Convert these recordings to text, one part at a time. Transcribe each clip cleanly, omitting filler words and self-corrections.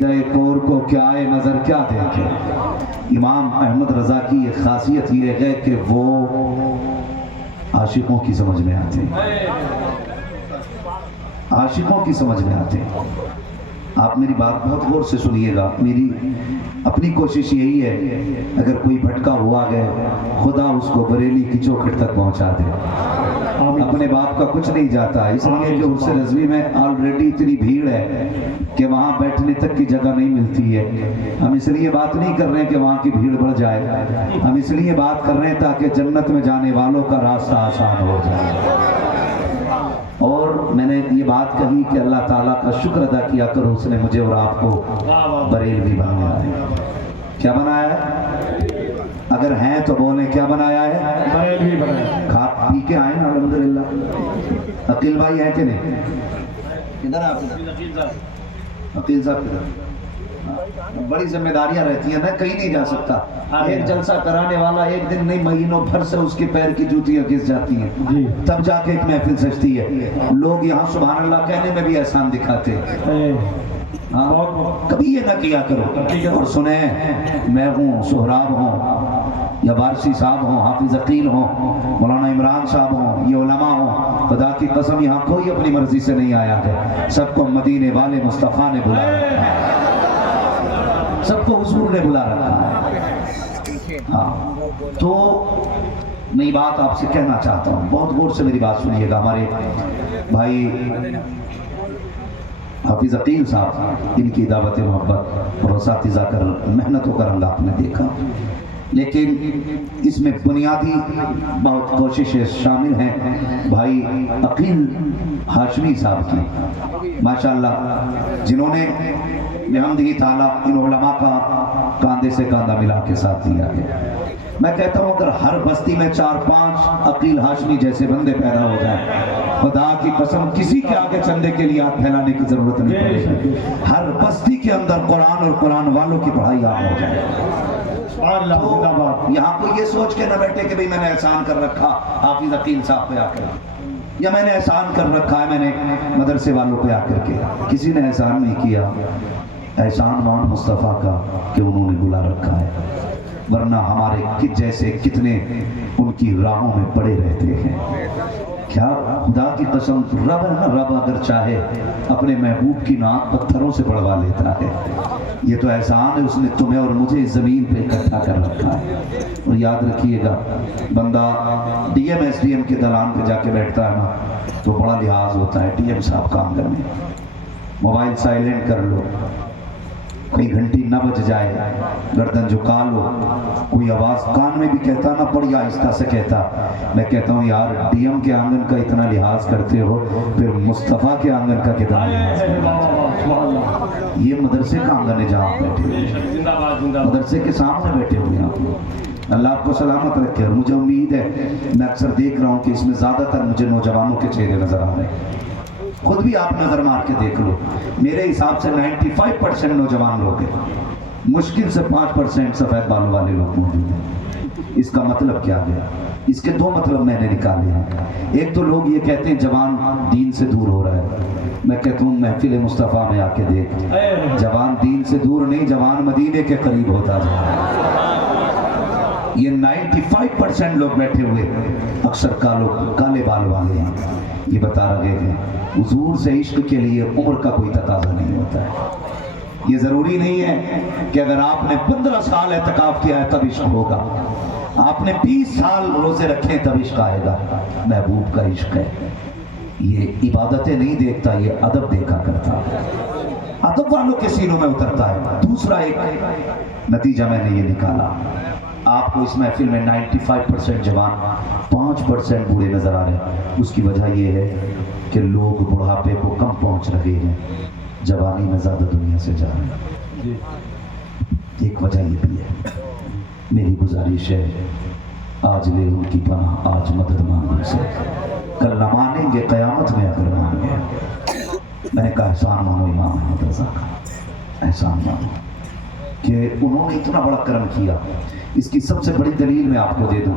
دیدہ کور کو کیا نظر کیا دیکھے. امام احمد رضا کی ایک خاصیت یہ ہے کہ وہ عاشقوں کی سمجھ میں آتے ہیں، عاشقوں کی سمجھ میں آتے ہیں. آپ میری بات بہت غور سے سنیے گا. میری اپنی کوشش یہی ہے اگر کوئی بھٹکا ہوا گئے خدا اس کو بریلی کی چوکھٹ تک پہنچا دے. اپنے باپ کا کچھ نہیں جاتا ہے، اس لیے کہ اس سے رضوی میں آلریڈی اتنی بھیڑ ہے کہ وہاں بیٹھنے تک کی جگہ نہیں ملتی ہے. ہم اس لیے بات نہیں کر رہے ہیں کہ وہاں کی بھیڑ بڑھ جائے، ہم اس لیے بات کر رہے ہیں تاکہ جنت میں جانے والوں کا راستہ آسان ہو جائے. اور میں نے یہ بات کہی کہ اللہ تعالیٰ کا شکر ادا کیا کرو، اس نے مجھے اور آپ کو بریلوی بنایا ہے. کیا بنایا ہے؟ اگر ہیں تو بولیں کیا بنایا ہے؟ بریلوی بنایا. کھا پی کے آئے نا الحمدللہ. عقیل بھائی ہیں کہ نہیں؟ کدھر آپ؟ عقیل صاحب کدھر؟ بڑی ذمہ داریاں رہتی ہیں، میں کہیں نہیں جا سکتا. ایک جلسہ کرانے والا ایک دن نہیں مہینوں بھر سے اس کے پیر کی جوتیاں گھس جاتی ہیں، تب جا کے ایک محفل سجتی ہے. لوگ یہاں سبحان اللہ کہنے میں بھی احسان دکھاتے ہیں. کبھی یہ نہ کیا کرو. اور سنیں، میں ہوں، سہراب ہوں یا وارسی صاحب ہوں، حافظ عقیل ہوں، مولانا عمران صاحب ہوں، یہ علماء ہوں، خدا کی قسم یہاں کوئی اپنی مرضی سے نہیں آیا ہے. سب کو مدینے والے مصطفیٰ نے بلا رکھا ہے، سب کو حضور نے بلا رکھا ہے. ہاں تو نئی بات آپ سے کہنا چاہتا ہوں، بہت غور سے میری بات سنیے گا. ہمارے بھائی حافظ عقیل صاحب، ان کی دعوت محبت اور اساتذہ کر محنتوں کا رنگ آپ نے دیکھا، لیکن اس میں بنیادی بہت کوششیں شامل ہیں بھائی عقیل ہاشمی صاحب کی ماشاءاللہ، جنہوں نے بحمدہ تعالیٰ ان علماء کا کاندھے سے کاندھا ملا کے ساتھ دیا ہے. میں کہتا ہوں اگر ہر بستی میں 4-5 عقیل ہاشمی جیسے بندے پیدا ہو جائیں، خدا کی قسم کسی کے آگے چندے کے لیے ہاتھ پھیلانے کی ضرورت نہیں پڑے گی. ہر بستی کے اندر قرآن اور قرآن والوں کی پڑھائی عام ہو جائے. تو یہاں کوئی یہ سوچ کے نہ بیٹھے کہ بھئی میں نے احسان کر رکھا حافظ عقیل صاحب پہ آ کر، یا میں نے احسان کر رکھا ہے میں نے مدرسے والوں پہ آ کر کے. کسی نے احسان نہیں کیا. احسان مان مصطفیٰ کا کہ انہوں نے بلا رکھا ہے، ورنہ ہمارے جیسے کتنے ان کی راہوں میں پڑے رہتے ہیں. کیا خدا کی قسم رب ہے نا، رب اگر چاہے اپنے محبوب کی ناک پتھروں سے بڑھوا لیتا ہے. یہ تو احسان ہے، اس نے تمہیں اور مجھے اس زمین پہ اکٹھا کر رکھا ہے. اور یاد رکھیے گا، بندہ D M S D M کے دلان پہ جا کے بیٹھتا ہے نا تو بڑا لحاظ ہوتا ہے. ڈی ایم صاحب کام کرنے، موبائل سائلنٹ کر لو، کئی گھنٹی نہ بج جائے، گردن جھکا لو، کوئی آواز کان میں بھی کہتا نہ پڑ یا آہستہ سے کہتا. میں کہتا ہوں یار ڈی ایم کے آنگن کا اتنا لحاظ کرتے ہو، پھر مصطفیٰ کے آنگن کا کتنا لحاظ کرتے ہو. یہ مدرسے کا آنگن ہے جہاں بیٹھے ہوئے، مدرسے کے سامنے بیٹھے ہوئے آپ. اللہ آپ کو سلامت رکھے. اور مجھے امید ہے، میں اکثر دیکھ رہا ہوں کہ اس میں زیادہ تر مجھے نوجوانوں کے چہرے نظر آ رہے ہیں. خود بھی آپ نظر مار کے دیکھ لو، میرے حساب سے 95% نوجوان لوگ ہیں، مشکل سے 5% سفید بالوں والے لوگ موجود ہیں. اس کا مطلب کیا ہے؟ اس کے 2 مطلب میں نے نکالے ہیں. ایک تو لوگ یہ کہتے ہیں جوان دین سے دور ہو رہا ہے. میں کہتا ہوں محفل مصطفیٰ میں آ کے دیکھ، جوان دین سے دور نہیں، جوان مدینے کے قریب ہوتا جائے. یہ 95% لوگ بیٹھے ہوئے اکثر کالے بال والے ہیں. یہ بتا رہے ہیں حضور سے عشق کے لیے عمر کا کوئی تقاضا نہیں ہوتا ہے. یہ ضروری نہیں ہے کہ اگر آپ نے 15 سال اعتکاف کیا ہے تب عشق ہوگا، آپ نے 20 سال روزے رکھے تب عشق آئے گا. محبوب کا عشق ہے، یہ عبادتیں نہیں دیکھتا، یہ ادب دیکھا کرتا ہے، ادب والوں کے سینوں میں اترتا ہے. دوسرا ایک نتیجہ میں نے یہ نکالا، آپ کو اس محفل میں 95% جوان، 5% بوڑھے نظر آ رہے ہیں. اس کی وجہ یہ ہے کہ لوگ بڑھاپے کو کم پہنچ رہے ہیں، جوانی میں زیادہ دنیا سے جا رہے ہیں. ایک وجہ یہ بھی ہے. میری گزارش ہے آج لے ان کی پناہ، آج مدد مانگ ان سے، کل نہ مانیں گے قیامت میں اگر مان گئے. میں نے کہا احسان مانو امام احمد رضا کا، احسان مانو کہ انہوں نے اتنا بڑا کرم کیا. اس کی سب سے بڑی دلیل میں آپ کو دے دوں،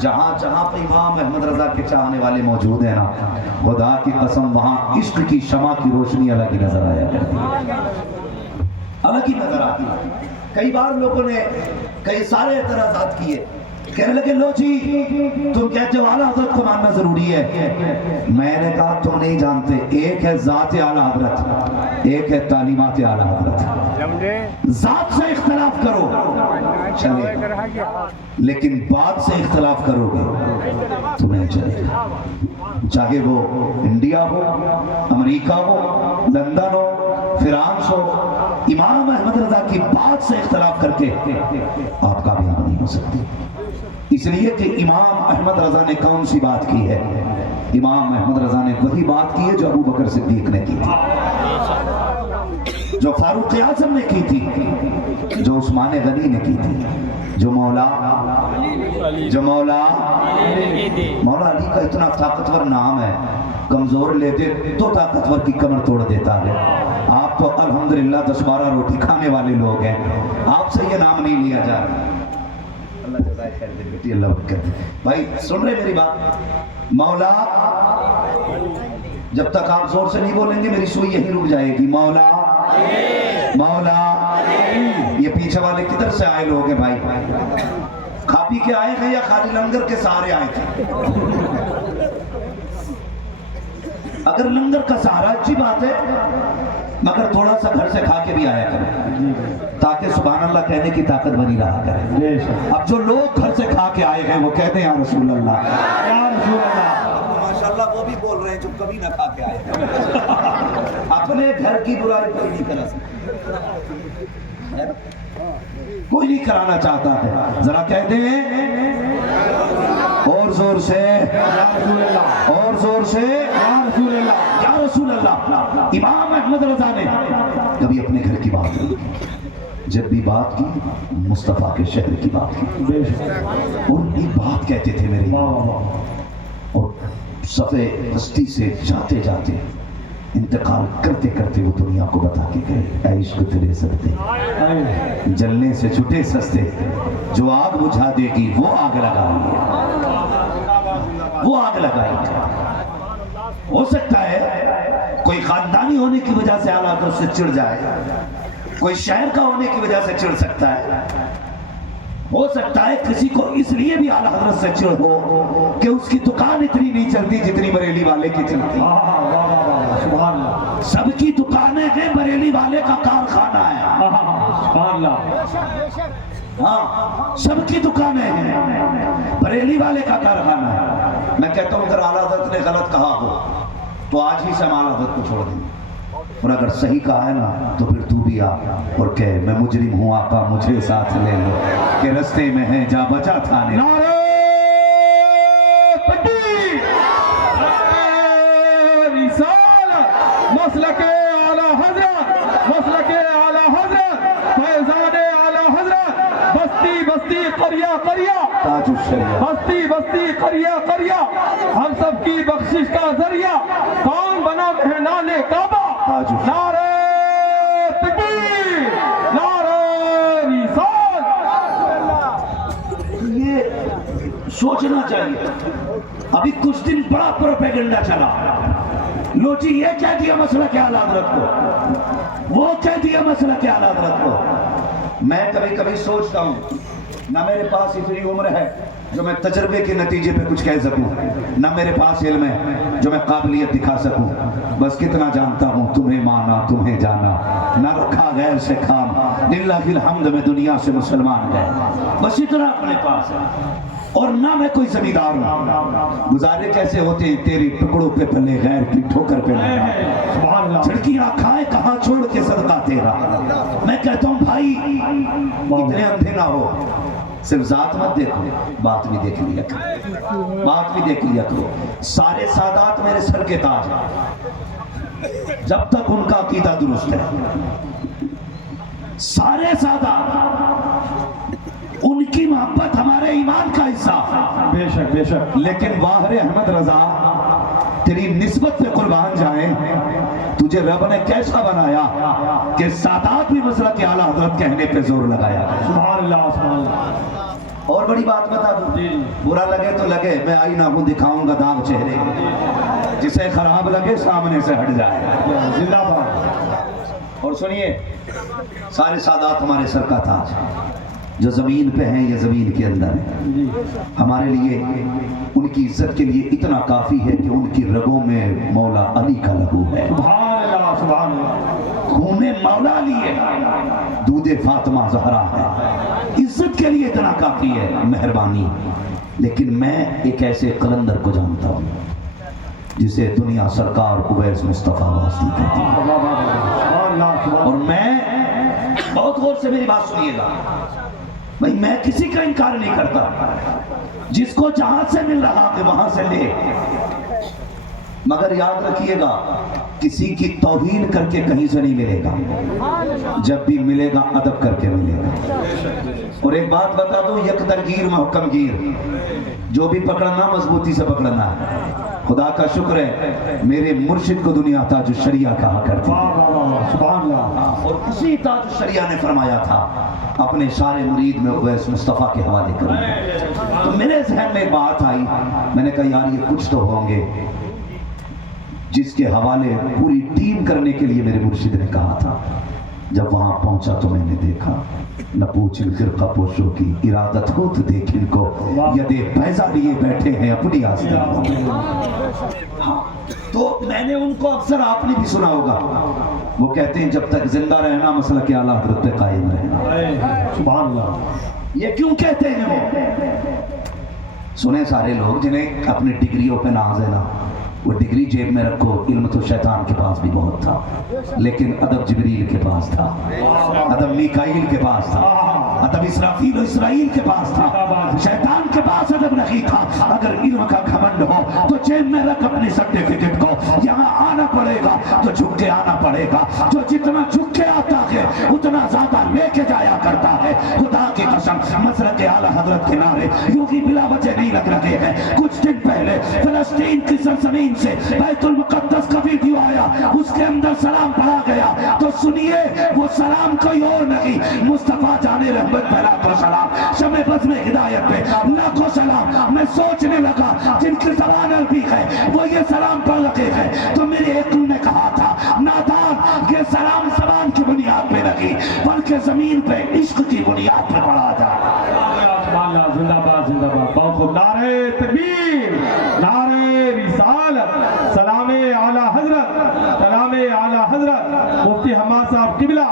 جہاں جہاں پہ امام احمد رضا کے چاہنے والے موجود ہیں نا، خدا کی قسم وہاں عشق کی شمع کی روشنی الگ ہی نظر آیا کرتی ہے. الگ ہی نظر آتی ہے. کئی بار لوگوں نے کئی سارے اعتراضات کیے, کہنے لگے لو جی تم کہتے ہو اعلیٰ حضرت کو ماننا ضروری ہے. میں نے کہا تم نہیں جانتے, ایک ہے ذات اعلیٰ حضرت, ایک ہے تعلیمات اعلیٰ حضرت. ذات سے اختلاف کرو چلے, لیکن بات سے اختلاف کرو گے تمہیں چلے گا. چاہے وہ انڈیا ہو, امریکہ ہو, لندن ہو, فرانس ہو, امام احمد رضا کی بات سے اختلاف کر کے آپ کامیاب نہیں ہو سکتے. اس لیے کہ امام احمد رضا نے کون سی بات کی ہے؟ امام احمد رضا نے وہی بات کی ہے جو ابو بکر صدیق نے کی تھی, جو فاروق اعظم نے کی تھی, جو عثمان غنی نے کی تھی, جو مولا علی کا اتنا طاقتور نام ہے, کمزور لے دے تو طاقتور کی کمر توڑ دیتا ہے. آپ تو الحمدللہ 10-12 روٹی کھانے والے لوگ ہیں, آپ سے یہ نام نہیں لیا جا رہا. اللہ جزائے خیر دے بیٹی, اللہ برکت دے. بھائی سن رہے میری بات؟ مولا, جب تک آپ زور سے نہیں بولیں گے میری سوئی یہی رک جائے گی. مولا مولا. یہ پیچھے والے کدھر سے آئے لوگ ہیں بھائی؟ کھا پی کے آئے ہیں یا خالی لنگر کے سہارے آئے تھے؟ اگر لنگر کا سہارا اچھی بات ہے, مگر تھوڑا سا گھر سے کھا کے بھی آیا کرے تاکہ سبحان اللہ کہنے کی طاقت بنی رہا کرے. اب جو لوگ گھر سے کھا کے آئے ہیں وہ کہتے ہیں یا رسول اللہ, یا رسول اللہ. ماشاءاللہ وہ بھی بول رہے ہیں جو کبھی نہ کھا کے آئے ہیں. اپنے گھر کی برائی کوئی نہیں کرا سکتا, کوئی نہیں کرانا چاہتا ہے. ذرا کہتے ہیں اور زور سے, اور زور سے, یا رسول اللہ. امام احمد رضا نے کبھی اپنے گھر کی بات کی, جب بھی بات کی مصطفیٰ کے شہر کی بات کی, اور ایک بات کہتے تھے میرے, اور صفحے ہستی سے جاتے جاتے انتقال کرتے کرتے وہ دنیا کو بتا کے گئے, اے عشق تیرے سستے, جلنے سے چھٹے سستے, جو آگ بجھا دے گی وہ آگ لگائی ہے, وہ آگ لگائی ہے. ہو سکتا ہے کوئی خاندانی ہونے کی وجہ سے اعلیٰ حضرت سے چڑ جائے, کوئی شہر کا ہونے کی وجہ سے چڑ سکتا ہے, ہو سکتا ہے کسی کو اس لیے بھی اعلیٰ حضرت سے چڑ ہو کہ اس کی دکان اتنی نہیں چلتی جتنی بریلی والے کی چلتی. سب کی دکانیں ہیں, بریلی والے کا کارخانہ ہے. ہاں سب کی دکانیں ہیں, بریلی والے کا کارخانہ ہے. میں کہتا ہوں اگر اعلیٰ حضرت نے غلط کہا ہو تو آج ہی سے ہم اعلیٰ حضرت کو چھوڑ دیں, اور اگر صحیح کہا ہے نا تو پھر تو بھی آ اور کہے میں مجرم ہوں آقا مجھے ساتھ لے لو, کہ رستے میں ہے جا بچا تھانے. نعرہ تکبیر, رسالت, مسلک اعلیٰ حضرت, مسلک اعلیٰ حضرت, فیضان اعلیٰ حضرت, بستی بستی قریہ قریہ, تاج الشریعہ, بستی بستی قریہ قریہ, ہم سب کی بخشش کا ذریعہ, کون بنا مہمان کعبہ. نعرہ تکبیر, نعرہ رسالت. یہ سوچنا چاہیے. ابھی کچھ دن بڑا پروپیگنڈا چلا, لو جی یہ کہہ دیا مسئلہ کیا اعلیٰ حضرت کو, وہ کہہ دیا مسئلہ کیا اعلیٰ حضرت کو. میں کبھی کبھی سوچتا ہوں نہ میرے پاس اتنی عمر ہے جو میں تجربے کے نتیجے پہ کچھ کہہ سکوں, نہ میرے پاس علم ہے جو میں قابلیت دکھا سکوں. بس کتنا جانتا ہوں, تمہیں مانا تمہیں جانا, نہ رکھا غیر سے کام, للہ الحمد میں دنیا سے مسلمان گئے. بس اتنا اپنے پاس ہے, اور نہ میں کوئی زمیندار ہوں. گزارے کیسے ہوتے ہیں تیری ٹکڑوں پہ پلے غیر کی ٹھوکر پہ لگا, چھڑکیاں کھائے کہاں چھوڑ کے صدقہ تیرا. میں کہتا ہوں بھائی اتنے اندھے نہ ہو, صرف ذات مت دیکھو, بات بھی دیکھ لیا کرو, بات بھی دیکھ لیا کرو. سارے سادات میرے سر کے تاج ہیں جب تک ان کا عقیدہ درست ہے. سارے سادات, ان کی محبت ہمارے ایمان کا حصہ ہے. بے شک بے شک. لیکن واہر احمد رضا تیری نسبت پہ قربان جائیں, تجھے رب نے کیسا بنایا کہ سادات بھی مسئلہ کے اعلیٰ حضرت کہنے پہ زور لگایا. سبحان اللہ, سبحان اللہ. اور بڑی بات بتا دوں, برا لگے تو لگے, میں آئینہ ہوں دکھاؤں گا داغ چہرے, جسے خراب لگے سامنے سے ہٹ جائے. زندہ باد. اور سنیے سارے سادات ہمارے سر کا تاج جو زمین پہ ہیں یا زمین کے اندر ہیں، ہمارے لیے ان کی عزت کے لیے اتنا کافی ہے کہ ان کی رگوں میں مولا علی کا لہو ہے، سبحان اللہ سبحان اللہ، خون مولا علی ہے، دودھ فاطمہ زہرا ہے، عزت کے لیے اتنا کافی ہے، مہربانی۔ لیکن میں ایک ایسے قلندر کو جانتا ہوں جسے دنیا سرکار اویس مصطفیٰ واسطی کہتی ہے، اور میں بہت غور سے میری بات سنیے گا بھائی، میں کسی کا انکار نہیں کرتا، جس کو جہاں سے مل رہا ہے وہاں سے لے، مگر یاد رکھیے گا کسی کی توہین کر کے کہیں سے نہیں ملے گا، جب بھی ملے گا ادب کر کے ملے گا۔ اور ایک بات بتا دوں، یک درگیر محکم گیر، جو بھی پکڑنا مضبوطی سے پکڑنا ہے۔ خدا کا شکر ہے میرے مرشد کو دنیا تاج الشریعہ کہا کرتی ہے، سبحان اللہ، اور اسی تاج الشریعہ نے فرمایا تھا اپنے سارے مرید میں اویس مصطفیٰ کے حوالے کریں۔ تو میرے ذہن میں ایک بات آئی، میں نے کہا یار یہ کچھ تو ہوں گے جس کے حوالے پوری ٹیم کرنے کے لیے میرے مرشد نے کہا تھا۔ جب وہاں پہنچا تو میں نے دیکھا نہ پوچھ ان فرقہ پوشوں کی ارادت ہو تو دیکھ ان کو یدے پیسہ لیے بیٹھے ہیں اپنی آستین۔ ہاں تو میں نے ان کو اکثر آپ نے بھی سنا ہوگا، وہ کہتے ہیں جب تک زندہ رہنا مسلک اعلیٰ حضرت پہ قائم رہنا۔ سبحان اللہ، یہ کیوں کہتے ہیں وہ؟ سنیں سارے لوگ جنہیں اپنی ڈگریوں پہ ناز ہے نا، وہ ڈگری جیب میں رکھو، علم تو شیطان کے پاس بھی بہت تھا، لیکن ادب جبریل کے پاس تھا، ادب میکائیل کے پاس تھا، ادب اسرافیل و اسرائیل کے پاس تھا، شیطان کے پاس ادب نہیں تھا۔ اگر علم کا گھمنڈ ہو تو جیب میں رکھ اپنی سرٹیفکیٹ کو، یہاں آنا پڑے گا تو جھک کے آنا پڑے گا، جو جتنا جھک کے آتا ہے اتنا زیادہ لے کے جایا کرتا ہے۔ خدا کی قسم مسلک اعلیٰ حضرت کے نعرے یوں ہی بلا وجہ نہیں لگ رہے ہیں۔ کچھ دن پہلے فلسطین کی سرزمین سے بیت المقدس کا ویڈیو آیا، اس کے اندر سلام پڑھا گیا، تو سنیے وہ سلام کوئی اور نہیں، مصطفیٰ جان رحمت پھیلا تو سلام، شمع بزم ہدایت پہ لاکھوں سلام۔ میں سوچنے لگا جن کی زبان عربی ہے وہ یہ سلام پڑھ رہے ہیں، تو میرے ایک نے کہا تھا نادان یہ سلام زبان کی بنیاد پہ نہیں بلکہ زمین پہ عشق کی بنیاد پہ پڑھا جائے۔ زندہ باد زندہ باد، بہت خوب، نعرہ تکبیر، نعرہ رسالت، سلام اعلیٰ حضرت، سلام اعلیٰ حضرت مفتی حماد صاحب قبلہ۔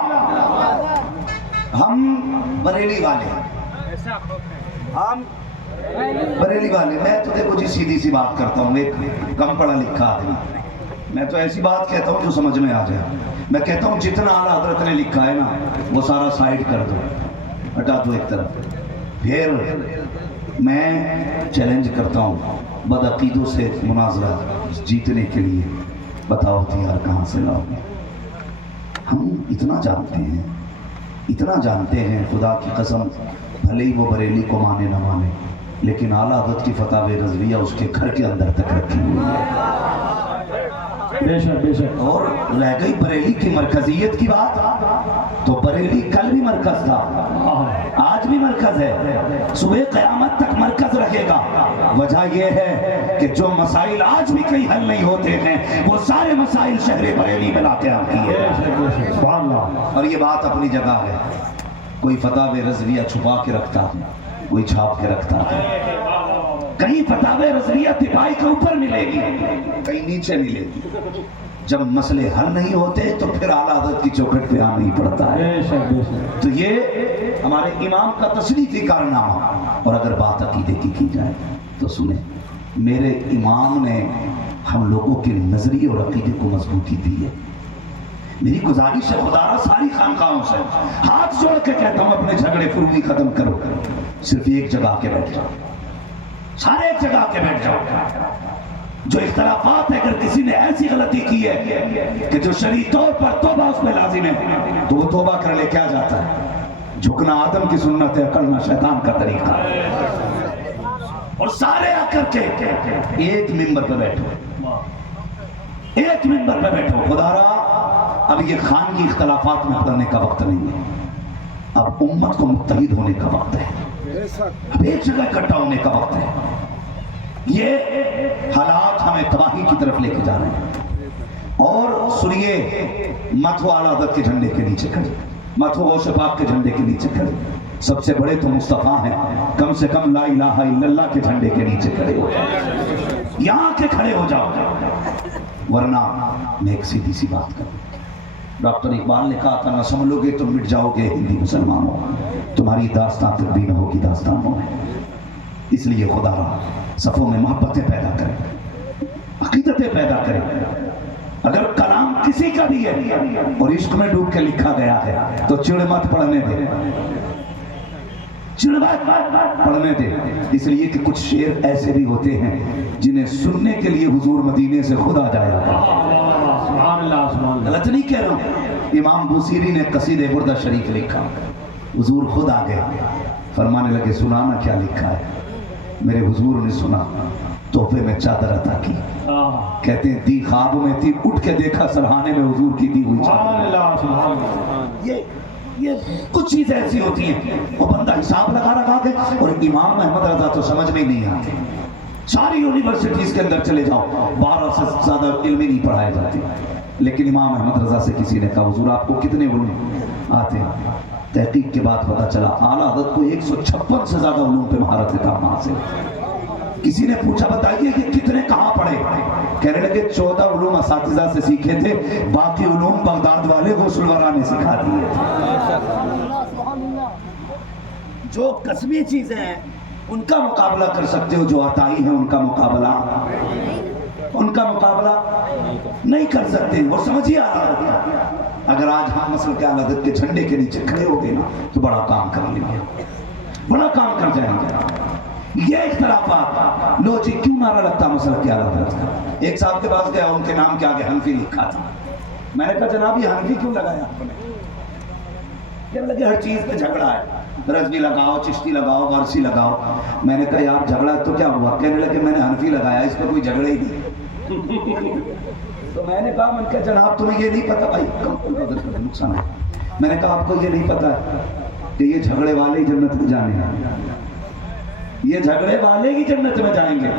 ہم بریلی والے ہیں، ہم بریلی والے، میں تو دیکھو جی سیدھی سی بات کرتا ہوں، ایک کم پڑھا لکھا آدمی، میں تو ایسی بات کہتا ہوں جو سمجھ میں آ جائے۔ میں کہتا ہوں جتنا اعلیٰ حضرت نے لکھا ہے نا وہ سارا سائڈ کر دو، ہٹا دو ایک طرف۔ پھر میں چیلنج کرتا ہوں بدعقیدوں سے مناظرہ جیتنے کے لیے، بتاؤ ہتھیار کہاں سے لاؤ گے؟ ہم اتنا جانتے ہیں، اتنا جانتے ہیں، خدا کی قسم بھلے ہی وہ بریلی کو مانے نہ مانے، لیکن اعلیٰ حضرت کی فتح رضویہ اس کے گھر کے اندر تک رکھی ہوئی ہے۔ بے شک بے شک، اور رہ گئی بریلی کی مرکزیت کی بات، تو بریلی کل بھی مرکز تھا، آج بھی مرکز ہے، صبح قیامت تک مرکز رہے گا۔ وجہ یہ ہے کہ جو مسائل آج بھی کہیں حل نہیں ہوتے ہیں وہ سارے مسائل شہر بریلی میں لا کے آتی ہے۔ سبحان اللہ، اور یہ بات اپنی جگہ ہے، کوئی فتح رضویہ چھپا کے رکھتا ہے، کوئی چھاپ کے رکھتا ہے، کہیں فتح رضویہ تپائی کے اوپر ملے گی، کہیں نیچے ملے گی۔ جب مسئلے حل نہیں ہوتے تو پھر اعلیٰ حضرت کی چوکھٹ پہ آنا ہی پڑتا ہے۔ بے شک بے شک، تو یہ ہمارے امام کا تشریفی کارنامہ۔ اور اگر بات عقیدے کی جائے تو سنیں، میرے امام نے ہم لوگوں کے نظریے اور عقیدے کو مضبوطی دی ہے۔ میری گزارش ہے خدا را ساری خانقاہوں سے ہاتھ جوڑ کے کہتا ہوں اپنے جھگڑے فروغی ختم کرو، صرف ایک جگہ کے بیٹھ جاؤ، سارے ایک جگہ کے بیٹھ جاؤ۔ جو اختلافات ہے، اگر کسی نے ایسی غلطی کی ہے کہ جو شرعی طور پر توبہ اس میں لازم ہے تو وہ توبہ کر لے، کیا جاتا ہے؟ جھکنا آدم کی سنت ہے، اکڑنا شیطان کا طریقہ ہے۔ اور سارے آ کر کے ایک ممبر پہ بیٹھو، ایک ممبر پہ بیٹھو۔ خدا را اب یہ خانگی اختلافات میں پڑھنے کا وقت نہیں ہے، اب امت کو متحد ہونے کا وقت ہے، اب ایک جگہ اکٹھا ہونے کا وقت ہے۔ یہ حالات ہمیں تباہی کی طرف لے کے جا رہے ہیں۔ اور سنیے مت ہو اعلیٰ حضرت کے جھنڈے کے نیچے کھڑے، مت ہو غوث پاک کے جھنڈے کے نیچے کھڑے، سب سے بڑے تو مصطفیٰ ہیں، کم سے کم لا الہ الا اللہ کے جھنڈے کے نیچے کھڑے ہو جاؤ، یہاں کے کھڑے ہو جاؤ، ورنہ میں ایک سیدھی سی بات کروں، ڈاکٹر اقبال نے کہا تھا نہ سنبھلو گے تو مٹ جاؤ گے ہندی مسلمانوں، تمہاری داستان تک بھی نہ ہوگی داستانوں میں، اس لیے خدا را صفوں میں محبتیں پیدا کریں، عقیدتیں پیدا کریں، اگر کلام کسی کا بھی ہے اور عشق میں ڈوب کے لکھا گیا ہے تو چڑ مت پڑھنے دے، چڑ مت پڑھنے دے، اس لیے کہ کچھ شعر ایسے بھی ہوتے ہیں جنہیں سننے کے لیے حضور مدینے سے خود آ جایا تھا، غلط نہیں کہہ رہا ہوں، امام بوسیری نے قصیدہ بردہ شریف لکھا، حضور خود آ گئے، فرمانے لگے سنانا کیا لکھا ہے، میرے حضور نے سنا، تحفے میں چادر عطا کی، کہتے ہیں دی خواب میں تھی، اٹھ کے دیکھا سرحانے میں حضور کی دی ہوئی چادر، یہ کچھ چیزیں ایسی ہوتی ہیں وہ بندہ حساب لگا رکھا کے، اور امام احمد رضا تو سمجھ میں ہی نہیں آتے، ساری یونیورسٹیز کے اندر چلے جاؤ 12 سے زیادہ علم ہی نہیں پڑھائے جاتے، لیکن امام احمد رضا سے کسی نے کہا حضور آپ کو کتنے علوم آتے ہیں؟ تحقیق کے بعد پتا چلا اعلیٰ حضرت کو 156 سے زیادہ علوم پہ مہارت کام حاصل، کسی نے پوچھا بتائیے کہ کتنے کہاں پڑھے؟ کہنے لگے 14 علوم اساتذہ سے سیکھے تھے، باقی علوم بغداد والے غوث الورا نے سکھا دیے تھے۔ جو قسمی چیزیں ہیں ان کا مقابلہ کر سکتے ہو، جو عطائی ہیں ان کا مقابلہ نہیں کر سکتے، اور سمجھیے اگر آج ہم مسلک اعلیٰ حضرت کے جھنڈے کے نیچے کھڑے ہو گئے نا تو بڑا کام کر لیں گے، بڑا کام کر جائیں گے۔ یہ اختلافات لو جی کیوں نعرہ لگتا مسلک کے اعلیٰ حضرت کا؟ ایک صاحب کے پاس گیا، ان کے نام کے آگے حنفی لکھا تھا، میں نے کہا جناب یہ حنفی کیوں لگایا آپ نے؟ کہنے لگے ہر چیز پہ جھگڑا ہے، رضوی لگاؤ، چشتی لگاؤ، غارسی لگاؤ۔ میں نے کہا یار جھگڑا تو کیا ہوا؟ کہنے لگے میں نے حنفی لگایا، اس پہ کوئی جھگڑا ہی نہیں۔ تو میں نے کہا جناب تمہیں یہ نہیں پتا، بھائی نقصان ہے، میں نے کہا آپ کو یہ نہیں پتا کہ یہ جھگڑے والے ہی جنت میں جانے ہیں، یہ جھگڑے والے ہی جنت میں جائیں گے۔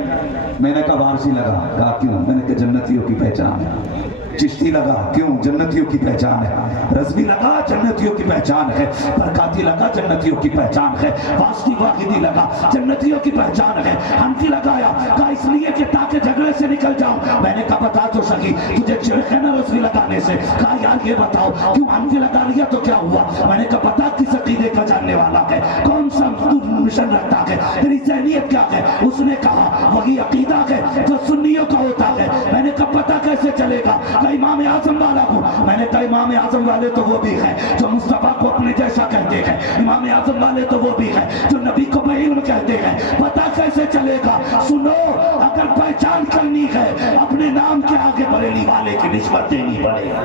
میں نے کہا وارسی لگا، کہا کیوں؟ میں نے کہا جنتیوں کی پہچان ہے۔ چشتی لگا، کیوں؟ جنتیوں کی پہچان ہے۔ رضوی لگا، جنتیوں کی پہچان ہے۔ برکاتی لگا، جنتیوں کی پہچان ہے۔ واسطی واحدی لگا، جنتیوں کی پہچان ہے۔ حنفی لگایا، کہا اس لیے کہ تاکہ جھگڑے سے نکل جاؤں۔ میں نے کہا بتا تو سکی، تجھے چڑھ ہے نا رضوی لگانے سے؟ کہا یار یہ بتاؤ کیوں حنفی لگا لیا تو کیا ہوا؟ میں نے کہا پتا کس عقیدے کا جاننے والا ہے، کون سا مشن رکھتا ہے، تیری ذہنیت کیا ہے؟ اس نے کہا وہی عقیدہ ہے جو سنیوں کا ہوتا ہے۔ میں نے کہا پتا کیسے چلے گا؟ امام اعظم والا ہوں۔ میں نے کہا امام اعظم والے تو وہ بھی ہیں جو مصطفیٰ کو اپنے جیسا کہتے ہیں، امام اعظم والے تو وہ بھی ہیں جو نبی کو بعلم کہتے ہیں۔ پتا کیسے چلے گا؟ سنو، اگر پہچان کرنی ہے اپنے نام کے آگے بریلی والے کی نسبت دینی پڑے گا،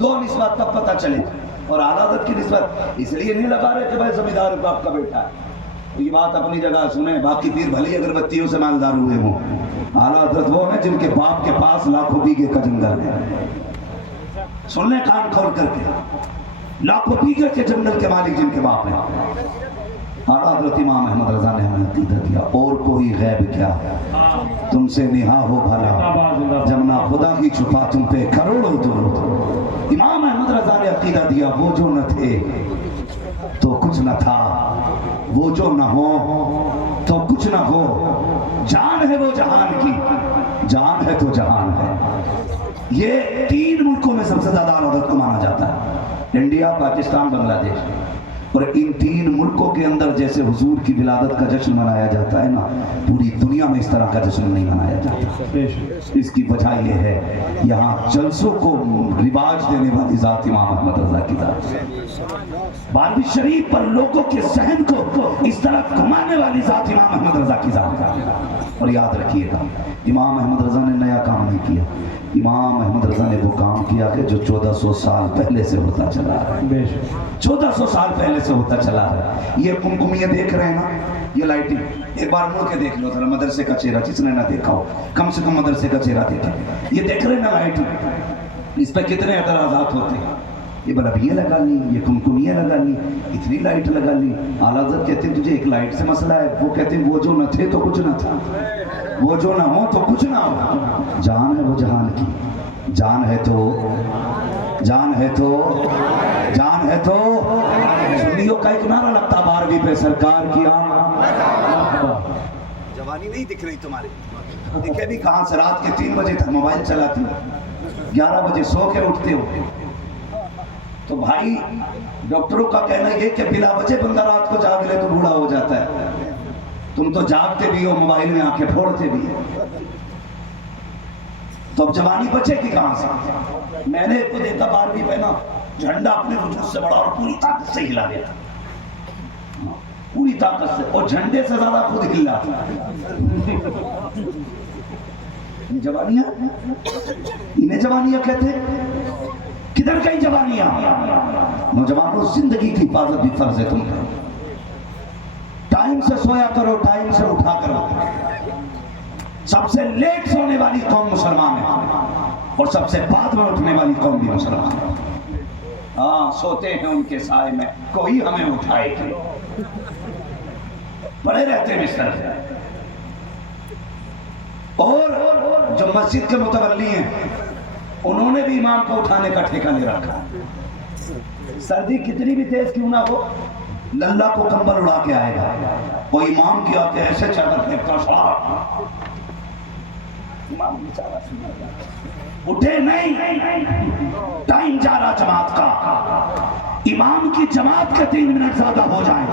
دو نسبت تب پتا چلے۔ اور اعلیٰ حضرت کی نسبت اس لیے نہیں لگا رہے کہ بھائی زمیندار باپ کا بیٹا ہے، یہ بات اپنی جگہ سنیں، باقی پیر بھلی اگربتیوں سے مالدار ہوئے ہوں، اعلیٰ حضرت وہ ہیں جن کے باپ کے پاس لاکھوں بیگھے کا جنگل ہے۔ سن لیں کان کھول کر کے، لاکھوں بیگھے کے جنگل کے مالک جن کے باپ ہیں۔ اعلیٰ حضرت امام احمد رضا نے ہمیں عقیدہ دیا، اور کوئی غیب کیا ہے تم سے نہا ہو بھلا، جب نہ خدا کی چھپا تم پہ کروڑوں درود۔ امام احمد رضا نے عقیدہ دیا، وہ جو نہ تھے تو کچھ نہ تھا، وہ جو نہ ہو تو کچھ نہ ہو، جان ہے وہ جہان کی، جان ہے تو جہان ہے۔ یہ 3 ملکوں میں سب سے زیادہ اعلیٰ حضرت کو مانا جاتا ہے، انڈیا، پاکستان، بنگلہ دیش۔ اور ان 3 ملکوں کے اندر جیسے حضور کی ولادت کا جشن منایا جاتا ہے نا، پوری دنیا میں اس طرح کا جشن نہیں منایا جاتا۔ اس کی وجہ یہ ہے یہاں جلسوں کو رواج دینے والی ذات امام احمد رضا کی ذات، بارہویں شریف پر لوگوں کے ذہن کو اس طرح گھمانے والی ذات امام احمد رضا کی ذات۔ اور یاد رکھیے گا امام احمد رضا نے نیا کام نہیں کیا، امام احمد رضا نے وہ کام کیا کہ جو 1400 سال پہلے سے ہوتا چلا ہے، 1400 سال پہلے سے ہوتا چلا ہے۔ یہ کمکمیاں دیکھ رہے ہیں نا، یہ لائٹنگ ایک بار مڑ کے دیکھ لو ذرا مدرسے کا چہرہ، جس نے نہ دیکھا ہو کم سے کم مدرسے کا چہرہ دیکھے۔ یہ دیکھ رہے ہیں نا لائٹنگ، اس پہ کتنے اعتراضات ہوتے ہیں، یہ بلب یہ لگا لی، یہ کمکمیاں لگا لی، اتنی لائٹ لگا لی۔ اعلیٰ حضرت کہتے ہیں تجھے ایک لائٹ سے مسئلہ ہے، وہ کہتے ہیں وہ جو نہ تھے تو کچھ نہ تھا۔ وہ جو نہ ہو تو کچھ نہ ہو، جان ہے وہ جہان کی، جان ہے تو جان ہے تو جان ہے تو سنیوں کا ایک نعرہ لگتا 12ویں پہ سرکار کی جوانی نہیں دکھ رہی تمہاری، دکھے بھی کہاں سے؟ رات کے 3 بجے تک موبائل چلاتی ہو، 11 بجے سو کے اٹھتے ہو۔ تو بھائی ڈاکٹروں کا کہنا یہ کہ بلا وجہ بندہ رات کو جاگ لے تو بوڑھا ہو جاتا ہے، تم تو جاگتے بھی ہو، موبائل میں آنکھیں پھوڑتے بھی ہو، تو اب جوانی بچے کی کہاں سے؟ میں نے کو دیکھا 12ویں پہنا، جھنڈا اپنے وجود سے بڑا اور پوری طاقت سے ہلا دیتا، پوری طاقت سے، اور جھنڈے سے زیادہ خود ہلا۔ جوانیاں انہیں جوانیاں کہتے ہیں؟ کدھر گئی جوانیاں؟ نوجوانوں زندگی کی حفاظت بھی فرض ہے تم پر، ٹائم سے سویا کرو، ٹائم سے اٹھا کرو۔ سب سے لیٹ سونے والی قوم مسلمان ہے اور سب سے بعد میں اٹھنے والی قوم بھی مسلمان ہے۔ ہاں سوتے ہیں ان کے سائے میں، کوئی ہمیں اٹھائے گی، پڑے رہتے ہیں بستر پہ۔ اور جو مسجد کے متولی ہیں انہوں نے بھی امام کو اٹھانے کا ٹھیکہ لے رکھا، سردی کتنی بھی تیز کیوں نہ ہو، للہ کو کمبل اڑا کے آئے گا، وہ امام کی آتے ایسے چادر پھینکتا شراب، امام بیچارہ اٹھے نہیں، ٹائم جا رہا جماعت کا، امام کی جماعت کے 3 منٹ زیادہ ہو جائیں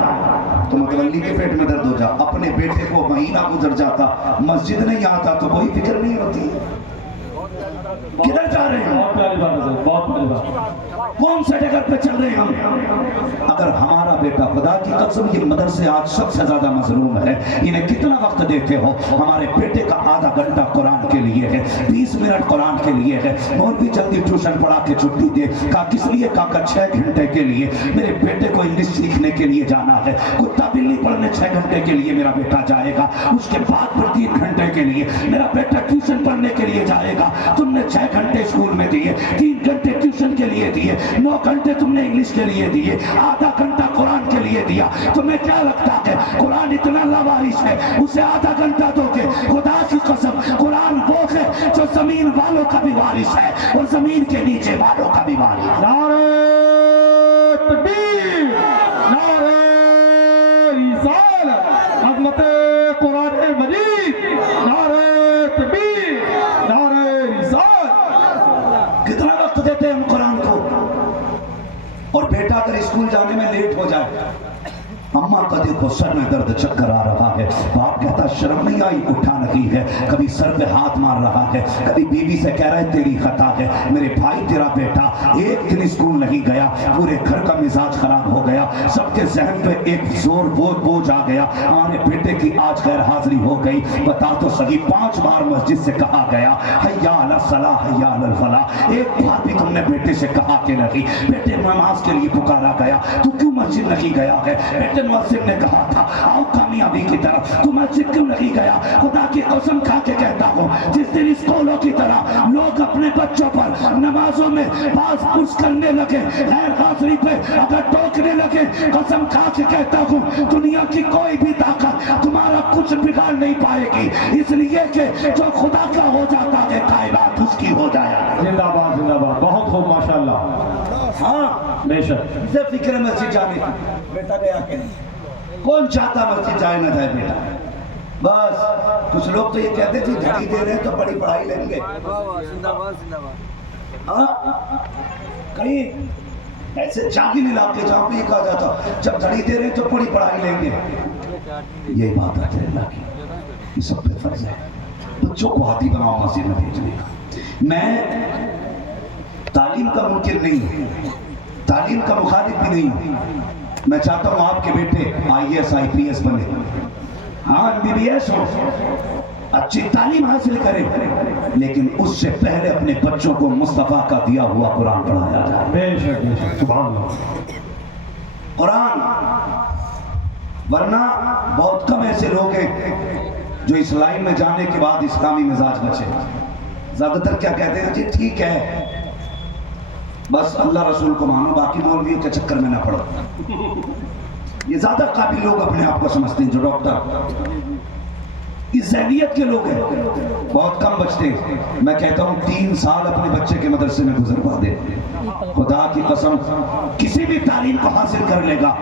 تو متولی کے پیٹ میں درد ہو جا، اپنے بیٹے کو مہینہ گزر جاتا، مسجد نہیں آتا تو کوئی فکر نہیں ہوتی، کدھر جا رہے ہیں؟ بہت پیاری بات ہے، بہت پیاری بات، کون سے ڈگر پہ چل رہے ہیں ہم؟ اگر ہمارا بیٹا، خدا کی قسم یہ مدرسے آج سب سے زیادہ مظلوم ہے، انہیں کتنا وقت دیتے ہو؟ ہمارے بیٹے کا آدھا گھنٹہ قرآن کے لیے ہے، 20 منٹ قرآن کے لیے ہے، اور بھی جلدی ٹیوشن پڑھا کے چھٹی دے، کہا کس لیے؟ کہا 6 گھنٹے کے لیے، میرے بیٹے کو انگلش سیکھنے کے لیے جانا ہے، کتا بلی پڑھنے 6 گھنٹے کے لیے میرا بیٹا جائے گا، اس کے بعد پھر 3 گھنٹے کے لیے میرا بیٹا ٹیوشن پڑھنے کے لیے جائے گا۔ تم نے 6 گھنٹے اسکول میں دیے، 3 گھنٹے ٹیوشن کے لیے دیے، 9 گھنٹے تم نے انگلش کے لیے دیے، آدھا گھنٹہ قرآن کے لیے دیا، تمہیں کیا لگتا ہے قرآن اتنا لاوارث ہے اسے آدھا گھنٹہ دو گے؟ خدا کی قسم قرآن وہ ہے جو زمین والوں کا بھی وارث ہے اور زمین کے نیچے والوں کا بھی وارث ہے۔ نعرہ تکبیر، نعرہ رسالت، عظمت قرآن مجید، نعرہ تکبیر، نعرہ رسالت۔ کتنا وقت دیتے ہیں ہم قرآن کو؟ اور بیٹا اگر اسکول جانے میں لیٹ ہو جائے، اماں کا دیکھو سر میں درد چکر آ رہا ہے، باپ کہتا شرم نہیں آئی اٹھا نہیں ہے، کبھی سر پہ ہاتھ مار رہا ہے، کبھی بیوی سے کہہ رہا ہے تیری خطا ہے، میرے بھائی تیرا بیٹا ایک دن اسکول نہیں گیا، پورے گھر کا مزاج خراب ہو گیا، سب کے ذہن پہ ایک زور بوجھ آ گیا، ہمارے بیٹے کی آج غیر حاضری ہو گئی، بتا تو صحیح 5 بار مسجد سے کہا گیا حیا علی الصلاۃ حیا علی الفلاح، ایک بار بھی تم نے بیٹے سے کہا کہ نہیں، بیٹے نماز کے لیے پکارا گیا تو کیوں مسجد نہیں گیا ہے؟ بیٹے مؤذن نے کہا تھا آؤ کامیابی کی طرف، تو مسجد کیوں نہیں گیا؟ خدا کی قسم کھا کے کہتا ہوں جس دن اسکولوں کی طرح لوگ اپنے بچوں پر نمازوں میں باز پرس کرنے لگے، غیر حاضری پہ اگر ٹوکنے لگے، قسم کھا کے کہتا ہوں دنیا کی کوئی بھی طاقت تمہارا کچھ بگاڑ نہیں پائے گی، اس لیے کہ جو خدا کا ہو جاتا ہے کائنات اس کی ہو جایا۔ زندہ باد، زندہ باد، بہت خوب، ماشاءاللہ، ہاں بے شک۔ سے فکر مسجد جانے کی، بیٹا گیا کہ نہیں؟ کون چاہتا مسجد جائے نہ جائے بیٹا؟ بس کچھ لوگ تو یہ کہتے تھے گھڑی دے رہے ہیں تو بڑی پڑھائی لیں گے، ہاں کہیں ایسے جاگل علاقے جہاں پہ یہ کہا جاتا جب گھڑی دے رہے ہیں تو بڑی پڑھائی لیں گے، یہ بات ہے اللہ کی، یہ سب پہ فرض ہے بچوں کو ہاتھی بناؤ مسجد میں بھیجنے کا۔ میں تعلیم کا منکر نہیں ہوں، تعلیم کا مخالف بھی نہیں ہوں، میں چاہتا ہوں آپ کے بیٹے IAS IPS بنے، ہاں MBBS ہو، اچھی تعلیم حاصل کریں، لیکن اس سے پہلے اپنے بچوں کو مصطفیٰ کا دیا ہوا قرآن پڑھایا جائے۔ بے شک، بے شک، سبحان اللہ۔ قرآن، ورنہ بہت کم ایسے لوگ ہیں جو اس لائن میں جانے کے بعد اسلامی مزاج بچے، زیادہ تر کیا کہتے ہیں جی ٹھیک ہے بس اللہ رسول کو مانو، باقی مولویوں کے چکر میں نہ پڑو۔ یہ زیادہ قابل لوگ اپنے آپ کو سمجھتے ہیں جو ڈاکٹر، اس ذہنیت کے لوگ ہیں، بہت کم بچتے ہیں۔ میں کہتا ہوں 3 سال اپنے بچے کے مدرسے میں گزروا دے، خدا کی قسم کسی بھی تعلیم کو حاصل کر لے گا،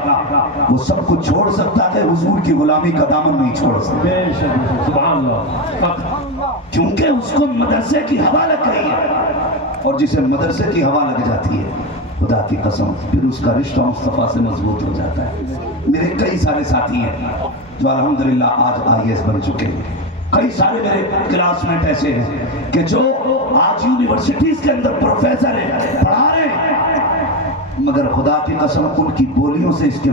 وہ سب کچھ چھوڑ سکتا ہے، حضور کی غلامی کا دامن نہیں چھوڑ سکتا، بے شک سبحان اللہ، کیونکہ اس کو مدرسے کی ہوا لگ گئی ہے، اور جسے مدرسے کی ہوا لگ جاتی ہے خدا کی قسم پھر اس کا رشتہ مصطفیٰ سے مضبوط ہو جاتا ہے۔ میرے کئی سارے ساتھی ہیں جو الحمدللہ آج IAS بن چکے ہیں، کئی سارے میرے کلاس میٹ ایسے ہیں کہ جو آج یونیورسٹیز کے اندر پروفیسر ہیں، پڑھا رہے ہیں، مگر خدا کی قسم ان کی بولیوں سے اس کے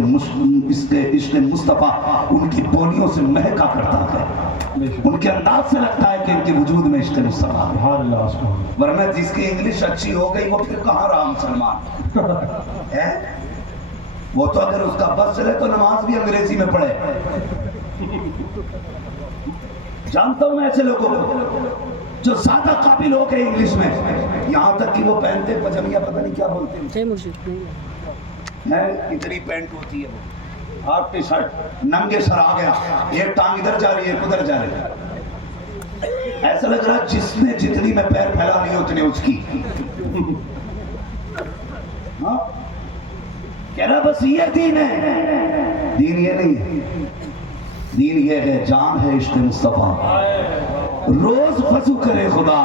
عشق مصطفیٰ ان کی بولیوں سے مہکا کرتا ہے، ان کے انداز سے لگتا ہے کہ ان کے وجود میں عشق مصطفیٰ ہے۔ سبحان اللہ سبحان اللہ۔ ورنہ جس کی انگلش اچھی ہو گئی وہ پھر کہاں رہا مسلمان ہے؟ وہ تو اگر اس کا بس چلے تو نماز بھی انگریزی میں پڑھے۔ جانتا ہوں میں ایسے لوگوں کو جو زیادہ قابل ہو گئے انگلش میں، یہاں تک کہ وہ پہنتے پجامیہ پتہ نہیں کیا بولتے ہیں، اتنی پینٹ ہوتی ہے، وہ ہاف ٹی شرٹ، ننگے سر آ گیا، ایک ٹانگ ادھر جا رہی ہے ادھر جا رہی ہے، ایسا لگ رہا جس نے جتنی میں پیر پھیلا نہیں اتنے اس کی، ہاں کہہ رہا بس یہ دین ہے۔ دین یہ نہیں ہے، دین یہ ہے، جان ہے عشق مصطفیٰ، روز وضو کرے خدا،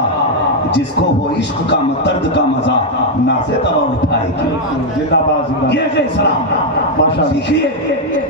جس کو ہو عشق کا درد کا مزہ، نازے توا اٹھائے گی۔ زندہ باد زندہ باد۔ یہ ہے اسلام، سیکھیے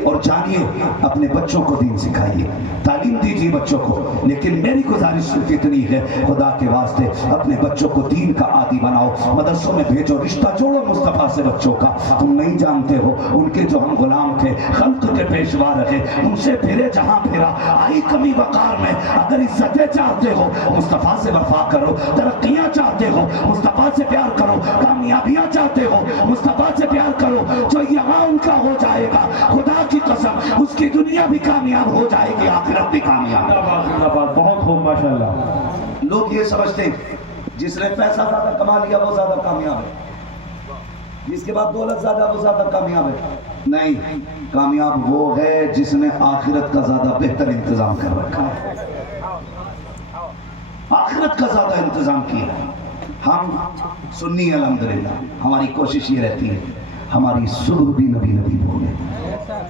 اور جانیے، اپنے بچوں کو دین سکھائیے، تعلیم دیجیے بچوں کو، لیکن میری گزارش صرف اتنی ہے، خدا کے واسطے اپنے بچوں کو دین کا عادی بناؤ، مدرسوں میں بھیجو، رشتہ جوڑو مصطفیٰ سے بچوں کا۔ تم نہیں جانتے ہو ان کے جو ہم غلام تھے، خلق کے پیشوا رہے، ان سے پھرے جہاں پھرا، آئی کمی وقار میں، اگر عزتیں چاہتے ہو مصطفیٰ سے وفا کرو، ترقیاں چاہتے ہو مصطفیٰ سے پیار کرو، کامیابیاں چاہتے ہو مصطفیٰ سے پیار کرو، جو یہاں ان کا ہو جائے گا خدا کی قسم اس کی دنیا بھی کامیاب ہو جائے گی، آخرت بھی کامیاب۔ زندہ باد، بہت خوب ماشاءاللہ۔ لوگ یہ سمجھتے ہیں جس نے پیسہ زیادہ کما لیا وہ زیادہ کامیاب ہے، جس کے بعد دولت زیادہ وہ زیادہ کامیاب ہے۔ نہیں، کامیاب وہ ہے جس نے آخرت کا زیادہ بہتر انتظام کر رکھا ہے، آخرت کا زیادہ انتظام کیا۔ ہم سنی الحمدللہ، ہماری کوشش یہ رہتی ہے ہماری صبح بھی نبی نبی بولے،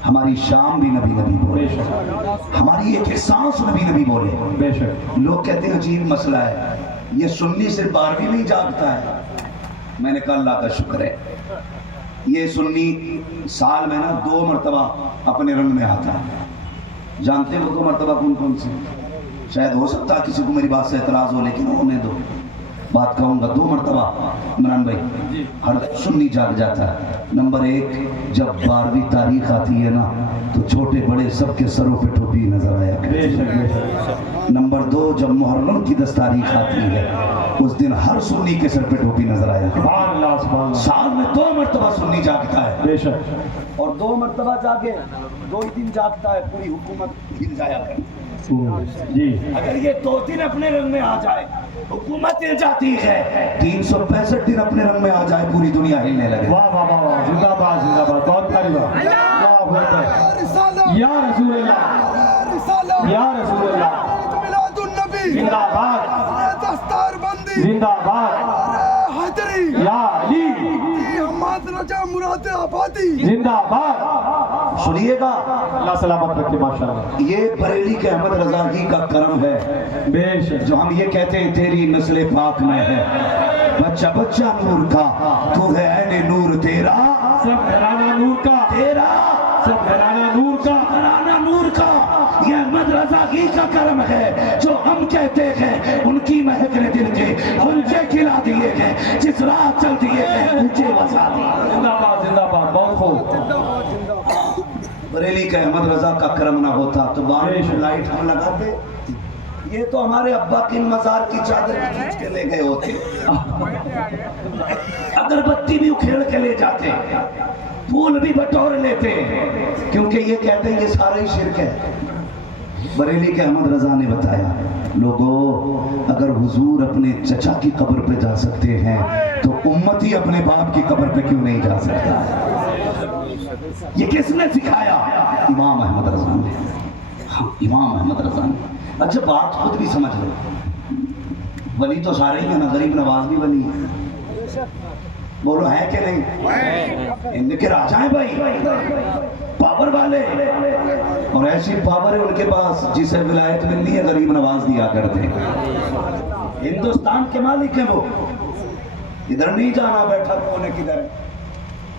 ہماری شام بھی نبی نبی بولے، ہماری ایک سانس نبی نبی بولے۔ بے شک لوگ کہتے ہیں عجیب مسئلہ ہے، یہ سنی صرف 12ویں میں ہی جاگتا ہے۔ میں نے کہا اللہ کا شکر ہے، یہ سنی سال میں نا 2 مرتبہ اپنے رنگ میں آتا ہے۔ جانتے ہو 2 مرتبہ کون کون سے؟ شاید ہو سکتا ہے کسی کو میری بات سے اعتراض ہو، لیکن ہونے دو، بات کہوں گا 2 مرتبہ عمران بھائی ہر سنی جاگ جاتا ہے۔ نمبر 1، جب 12ویں تاریخ آتی ہے نا تو چھوٹے بڑے سب کے سروں پہ ٹوپی نظر آیا بے کرتی شک بے ہے۔ شک۔ نمبر 2، جب محرم کی 10 تاریخ آتی ہے اس دن ہر سنی کے سر پہ ٹوپی نظر آیا کرتی ہے۔ سبحان اللہ سبحان اللہ۔ سال میں 2 مرتبہ سنی جاگتا ہے، بے شک اور 2 مرتبہ جاگے 2 ہی دن جاگتا ہے، پوری حکومت ہل جایا کرتی ہے۔ جی اگر یہ 2 دن اپنے رنگ میں آ جائے حکومت ہل جاتی ہے، 365 دن اپنے رنگ میں آ جائے پوری دنیا ہلنے لگے۔ واہ واہ واہ واہ، زندہ باد زندہ باد، بہت پیاری بات۔ اللہ اکبر، یا رسول اللہ، یا رسول اللہ، میلاد النبی، زندہ باد دستار بندی، زندہ باد، حیدری، یا علی حماد رجا مراد آبادی، زندہ باد۔ سنیے گا، اللہ سلامت رکھے ماشاءاللہ۔ یہ بریلی کے احمد رضا ہی کا کرم ہے بے شک جو ہم یہ کہتے ہیں تیری نسل پاک میں ہے، بچہ بچہ نور کا، تو ہے عین نور تیرا، سب گھرانہ نور کا، تیرا سب گھرانہ نور کا، گھرانہ نور کا۔ یہ احمد رضا ہی کا کرم ہے جو ہم کہتے ہیں ان کی مہک نے دل کے انجے کھلا دیے ہیں، جس راہ چل دیے ہیں انجے وسا دیے۔ زندہ باد زندہ باد، بہت خوب۔ بریلی کا احمد رضا کا کرم نہ ہوتا تو بارش لائٹ ہم لگاتے، یہ تو ہمارے ابا کی مزار کی چادر کھینچ کے لے گئے ہوتے، اگربتی بھی اکھیڑ کے لے جاتے، پھول بھی بٹور لیتے، کیونکہ یہ کہتے ہیں یہ سارا ہی شرک ہے۔ بریلی کے احمد رضا نے بتایا، لوگوں اگر حضور اپنے چچا کی قبر پہ جا سکتے ہیں تو امتی اپنے باپ کی قبر پہ کیوں نہیں جا سکتا؟ یہ کس نے سکھایا؟ امام احمد رضا نے۔ ہاں، امام احمد رضا نے۔ اچھا بات خود بھی سمجھ لو، ولی تو سارے ہی ہیں نا، غریب نواز بھی ولی ہے، بولو ہے کہ نہیں؟ ان کے راجا ہیں بھائی، پاور والے، اور ایسی پاور ہے ان کے پاس جسے ولایت ملنی ہے غریب نواز دیا کرتے ہیں۔ ہندوستان کے مالک ہیں وہ، ادھر نہیں جانا بیٹھا کونے کدھر ہے،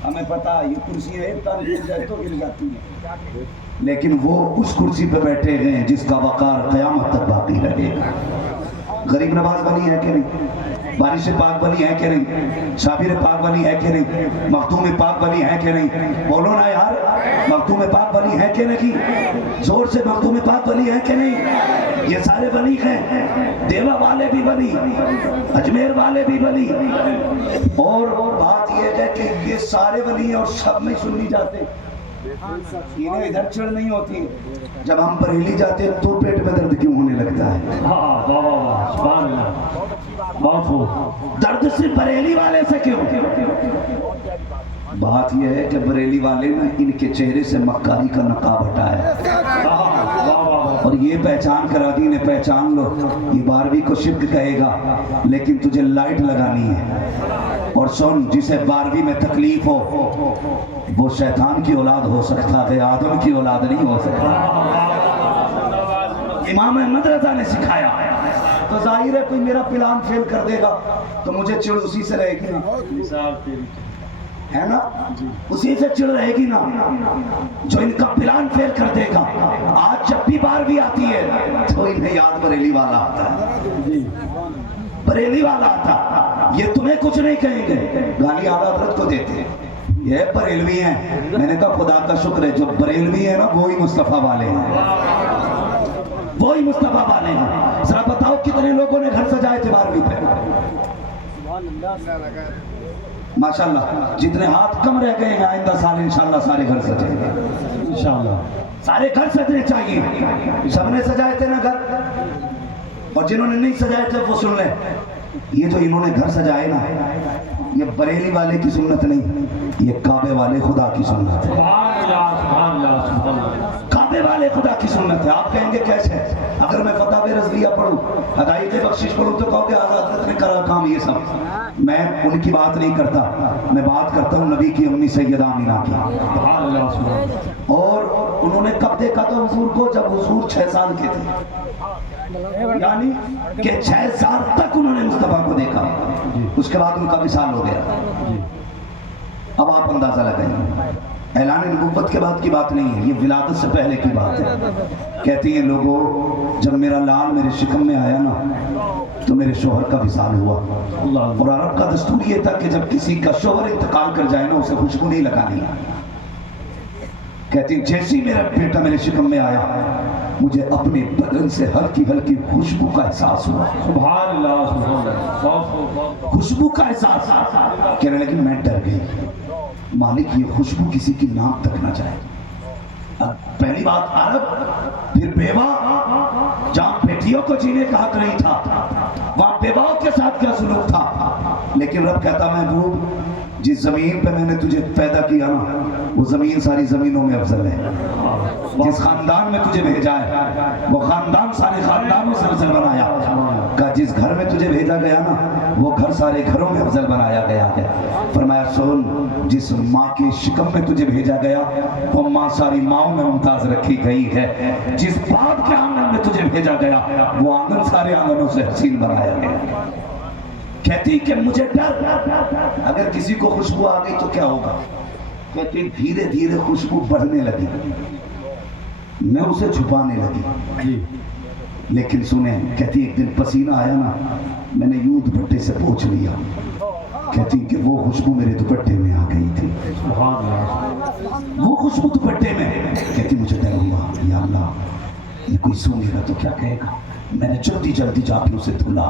ہمیں پتا یہ کرسی ہے ایک کام گر جائے تو گر جاتی ہے، لیکن وہ اس کرسی پہ بیٹھے ہیں جس کا وقار قیامت تک باقی رہے گا۔ غریب نواز ولی ہے کہ نہیں؟ بارش پاک ولی ہے کہ نہیں؟ شابر پاک ولی ہے کہ نہیں؟ مختوم پاک ولی ہے کہ نہیں؟ بولو نا یار، مختوم پاک ولی ہے کہ نہیں؟ زور سے مختوم پاک ولی ہے کہ نہیں؟ یہ سارے ولی ہیں، دیوا والے بھی ولی، اجمیر والے بھی ولی، اور بات یہ ہے کہ یہ سارے ولی ہیں اور سب میں سنی جاتے ہیں، انہیں ادھر چڑھ نہیں ہوتی، جب ہم بریلی جاتے ہیں تو پیٹ میں درد کیوں ہونے لگتا ہے؟ درد صرف بریلی والے سے کیوں؟ بات یہ ہے کہ بریلی والے نے ان کے چہرے سے مکاری کا نقاب ہٹایا ہے، اور یہ پہچان کرا دی نے، پہچان لو، یہ 12ویں کو شرک کہے گا لیکن تجھے لائٹ لگانی ہے، اور سن، جسے 12ویں میں تکلیف ہو وہ شیطان کی اولاد ہو سکتا ہے، آدم کی اولاد نہیں ہو سکتا۔ امام احمد رضا نے سکھایا، تو ظاہر ہے کوئی میرا پلان فیل کر دے گا تو مجھے چڑ اسی سے رہے گی نا، ہے نا؟ اسی سے چڑ رہے گی نا، جو ان کا پلان فیل کر دے گا۔ آج جب بھی 12ویں آتی ہے تو انہیں یاد بریلی والا آتا ہے، بریلی والا آتا، یہ تمہیں کچھ نہیں کہیں گے، گالی اعلیٰ حضرت کو دیتے ہیں، یہ بریلوی ہیں۔ میں نے کہا خدا کا شکر ہے جو بریلوی ہیں نا وہی مصطفیٰ والے ہیں، وہی مصطفیٰ والے ہیں۔ ذرا بتاؤ کتنے لوگوں نے گھر سجائے تھے 12ویں پہ؟ ماشاءاللہ، جتنے ہاتھ کم رہ گئے ہیں آئندہ سال انشاءاللہ سارے گھر سجائیں گے، انشاءاللہ سارے گھر سجنے چاہیے۔ سب نے سجائے تھے نا گھر، اور جنہوں نے نہیں سجائے تھے وہ سن لیں، یہ جو انہوں نے گھر سجائے نا یہ بریلی والے کی سنت نہیں، یہ کعبے والے خدا کی سنت ہے، کعبے والے خدا کی سنت ہے۔ آپ کہیں گے کیسے؟ اگر میں فتاوی رضویہ پڑھوں، ہدایت بخشش پڑھوں تو کہو کہ حضرت نے کرا کام یہ سب، میں ان کی بات نہیں کرتا، میں بات کرتا ہوں نبی کی امی سیدہ آمینہ کی۔ اور انہوں نے کب دیکھا تھا حضور کو؟ جب حضور 6 سال کے تھے، یعنی کہ 6 سال تک انہوں نے مصطفیٰ کو دیکھا، اس کے بعد ان کا وصال ہو گیا۔ اب آپ اندازہ لگائیں، اعلان نبوت کے بعد کی بات نہیں ہے، یہ ولادت سے پہلے کی بات ہے۔ کہتی ہیں لوگوں جب میرا لال میرے شکم میں آیا نا تو میرے شوہر کا وصال ہوا، اور عرب کا دستور یہ تھا کہ جب کسی کا شوہر انتقال کر جائے نا اسے خوشبو نہیں لگانی۔ کہتی ہیں جیسی میرا بیٹا میرے شکم میں آیا مجھے اپنے بدن سے ہلکی ہلکی خوشبو کا احساس ہوا، سبحان اللہ، خوشبو کا احساس۔ کہنے لگی میں ڈر گئی، مالک یہ خوشبو کسی کی ناک تک نہ جائے۔ پہلی بات عرب، پھر بیوہ، جہاں بیٹیوں کو جینے کا حق نہیں تھا وہاں بیواؤں کے ساتھ کیا سلوک تھا۔ لیکن رب کہتا محبوب جس زمین پہ میں نے تجھے پیدا کیا نا وہ زمین ساری زمینوں میں افضل ہے، جس خاندان میں تجھے بھیجا ہے وہ خاندان سارے خاندانوں سے افضل بنایا، کہا جس گھر میں تجھے بھیجا گیا نا وہ گھر سارے گھروں میں افضل بنایا گیا ہے۔ فرمایا سن جس ماں کے شکم میں تجھے بھیجا گیا وہ ماں ساری ماؤں میں ممتاز رکھی گئی ہے، جس باپ کے آنگن میں تجھے بھیجا گیا وہ آنگن سارے آنگنوں سے حسین بنایا گیا۔ کہتی کہ مجھے ڈر اگر کسی کو خوشبو آ گئی تو کیا ہوگا؟ کہتی دھیرے دھیرے خوشبو بڑھنے لگی، میں اسے چھپانے لگی، لیکن سنیں کہتی ایک دن پسینہ آیا نا میں نے یوں دوپٹے سے پوچھ لیا، کہتی کہ وہ خوشبو میرے دوپٹے میں آ گئی تھی، وہ خوشبو دوپٹے میں۔ کہتی مجھے ڈر ہوا یا اللہ یہ کوئی سنے گا تو کیا کہے گا؟ میں نے جلدی جلدی جا کے اسے دھلا،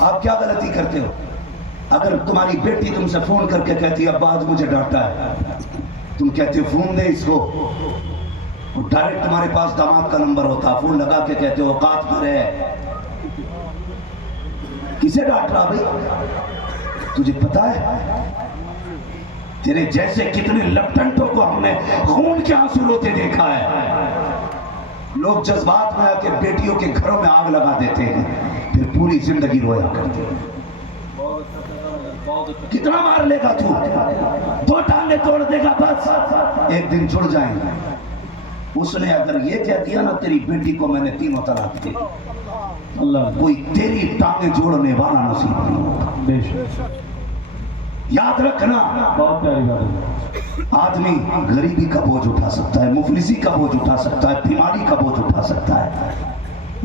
آپ کیا غلطی کرتے ہو؟ اگر تمہاری بیٹی تم سے فون کر کے کہتی ہے ابا آج مجھے ڈانٹا ہے، تم کہتے ہو فون دے اس کو، اور ڈائریکٹ تمہارے پاس داماد کا نمبر ہوتا، فون لگا کے کہتے ہو اوقات پر ہے، کسے ڈانٹ رہا بھائی؟ تجھے پتا ہے تیرے جیسے کتنے لپٹنٹوں کو ہم نے خون کے آنسو روتے دیکھا ہے۔ لوگ جذبات میں آ کے بیٹیوں کے گھروں میں آگ لگا دیتے ہیں، پھر پوری زندگی رویا کرتے ہیں۔ کتنا مار لے گا تو؟ 2 ٹانگیں توڑ دے گا بس، ایک دن جڑ جائیں گے۔ اس نے اگر یہ کہہ دیا نا تیری بیٹی کو میں نے 3 طلاق دی، اللہ کوئی تیری ٹانگیں جوڑنے والا نصیب نہیں ہوگا۔ بے شک، یاد رکھنا، بہت پیاری بات ہے۔ آدمی غریبی کا بوجھ اٹھا سکتا ہے، مفلسی کا بوجھ اٹھا سکتا ہے، بیماری کا بوجھ اٹھا سکتا ہے،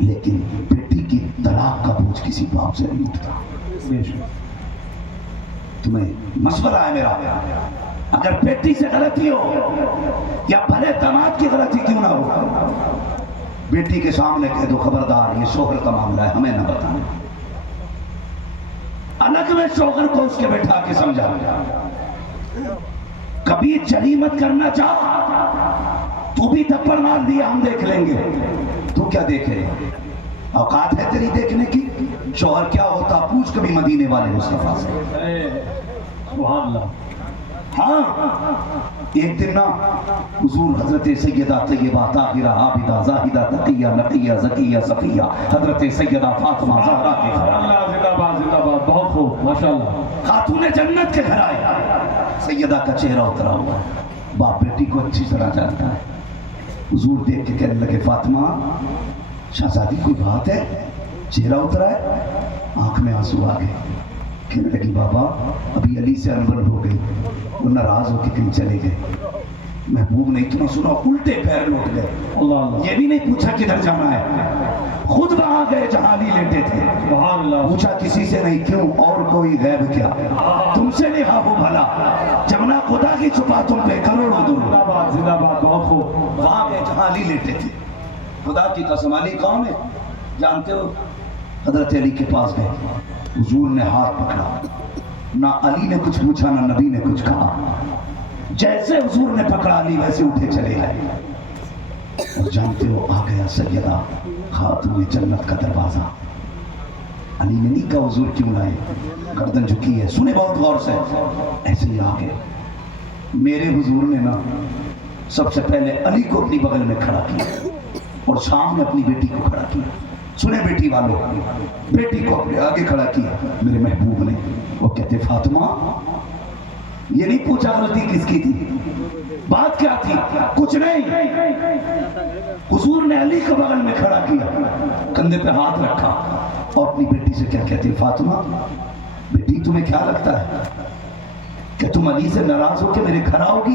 لیکن بیٹی کی طلاق کا بوجھ کسی باپ سے نہیں اٹھتا۔ بے شک، تمہیں مشورہ ہے میرا، اگر بیٹی سے غلطی ہو یا بھلے داماد کی غلطی کیوں نہ ہو، بیٹی کے سامنے کہہ دو خبردار یہ شوہر کا معاملہ ہے، ہمیں نہ بتانا۔ الگ میں شوہر کو اس کے بیٹھا کے سمجھا، کبھی چلی مت کرنا چاہ، تو بھی تھپڑ مار دیا ہم دیکھ لیں گے، تو کیا دیکھے؟ اوقات ہے تیری دیکھنے کی؟ شوہر کیا ہوتا پوچھ کبھی مدینے والے مصطفیٰ سے۔ سبحان اللہ۔ ہاں ایک دن نا حضور حضرت سیدہ طیبہ طاہرہ عابدہ زاہدہ تقیہ نقیہ زکیہ صفیہ حضرت سیدہ فاطمہ زہرا کے گھر اللہ زندہ باد، زندہ باد، بہت خوب، ماشاءاللہ۔ خاتون جنت کے گھر آئے، سیدہ کا چہرہ اترا ہوا، باپ بیٹی کو اچھی طرح جانتا ہے۔ حضور دیکھ کے کہنے لگے فاطمہ شہزادی کوئی بات ہے؟ چہرہ اترا ہے، آنکھ میں آنسو آ گئے۔ کہنے لگی بابا ابھی علی سے انبل ہو گئی، وہ ناراض ہو کے کہیں چلے گئے، محبوب نے اتنا سنا الٹے پیر لوٹ گئے، اللہ اللہ، یہ بھی نہیں پوچھا کدھر جانا ہے، خود وہاں گئے جہاں علی لیٹے تھے، سبحان اللہ۔ پوچھا کسی سے نہیں، کیوں اور کوئی غیب کیا؟ تم سے لہا ہو بھلا، جمنا خدا کی چھپا تم پہ کروڑوں دور۔ زندہ باد، زندہ باد، بہت خوب۔ وہاں گئے جہاں علی لیٹے تھے، خدا کی قسم علی کون ہے جانتے ہو؟ حضرت علی کے پاس گئے، حضور نے ہاتھ پکڑا، نہ علی نے کچھ پوچھا نہ نبی نے کچھ کہا، جیسے حضور نے پکڑا علی ویسے اٹھے چلے گئے، اور جانتے ہو آ گیا سیدہ خاتون جنت کا دروازہ۔ علی نے نہیں کہا حضور کیوں لائے، گردن جھکی ہے، سنے بہت غور سے، ایسے ہی آ گئے۔ میرے حضور نے نا سب سے پہلے علی کو اپنی بغل میں کھڑا کیا اور سامنے اپنی بیٹی کو کھڑا کیا۔ سنے بیٹی والوں، بیٹی کو اپنے آگے کھڑا کیا میرے محبوب نے۔ وہ کہتے فاطمہ یہ نہیں پوچھا غلطی کس کی تھی، بات کیا تھی، کچھ نہیں۔ حضور نے علی کو بغل میں کھڑا کیا، کندھے پہ ہاتھ رکھا اور اپنی بیٹی سے کیا کہتے فاطمہ بیٹی تمہیں کیا لگتا ہے کہ تم علی سے ناراض ہو کے میرے گھر آؤ گی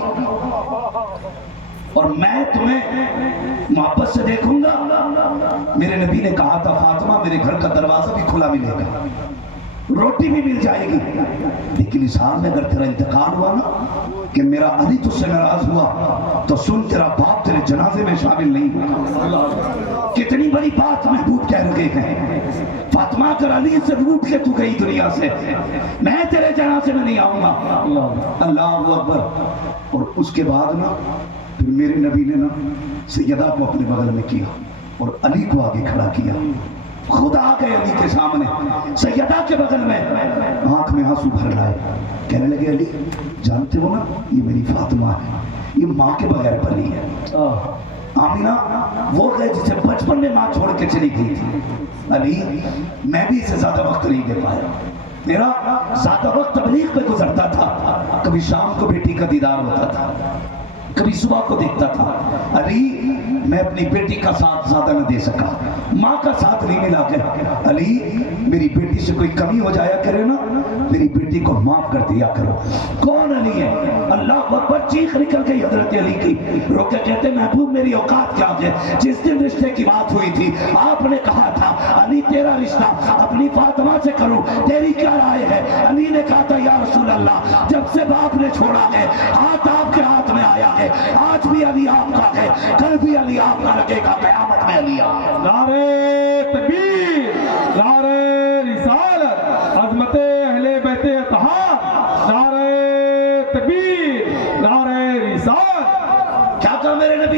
اور میں تمہیں محبت سے دیکھوں گا؟ میرے نبی نے کہا تھا فاطمہ میرے گھر کا دروازہ بھی کھلا ملے گا، روٹی بھی مل جائے گی، لیکن اس حال میں اگر تیرا انتقال ہوا نا کہ میرا علی تجھ سے ناراض ہوا تو سن تیرا باپ تیرے جنازے میں شامل نہیں ہوگا۔ کتنی بڑی بات محبوب کہہ رہے ہیں، فاطمہ اگر علی سے روٹ کے تو گئی دنیا سے، میں تیرے جنازے میں نہیں آؤں گا۔ اللہ اکبر۔ اور اس کے بعد نا پھر میرے نبی نے نا سیدہ کو اپنے بغل میں کیا اور علی کو آگے کھڑا کیا، خود آ گئے علی کے سامنے، سیدہ کے بغل میں، آنکھ میں آنسو بھر لائے، کہنے لگے علی جانتے ہو نا یہ میری فاطمہ ہے، یہ ماں کے بغیر پلی ہے۔ آمینہ وہ گئے جسے بچپن میں ماں چھوڑ کے چلی گئی تھی، علی میں بھی اسے زیادہ وقت نہیں دے پایا، میرا زیادہ وقت تبلیغ پہ گزرتا تھا، کبھی شام کو بیٹی کا دیدار ہوتا تھا، کبھی صبح کو دیکھتا تھا۔ علی میں اپنی بیٹی کا ساتھ زیادہ نہ دے سکا، ماں کا ساتھ نہیں ملا کے، علی میری بیٹی سے کوئی کمی ہو جایا کرے نا میری بیٹی کو معاف کر دیا کرو۔ کون علی ہے؟ اللہ اکبر، چیخ نکل گئی حضرت علی کی، رو کے کہتے محبوب میری اوقات کیا ہے، جس دن رشتے کی بات ہوئی تھی آپ نے کہا تھا علی تیرا رشتہ اپنی فاطمہ سے کرو، تیری کیا رائے ہے؟ علی نے کہا تھا یا رسول اللہ جب سے باپ نے چھوڑا ہے ہاتھ آپ کے ہاتھ میں آیا ہے، آج بھی علی آپ کا ہے، کل بھی علی آپ کا لگے گا، قیامت میں علی آپ کا۔ نعرہ تکبیر، نعرہ رسالت،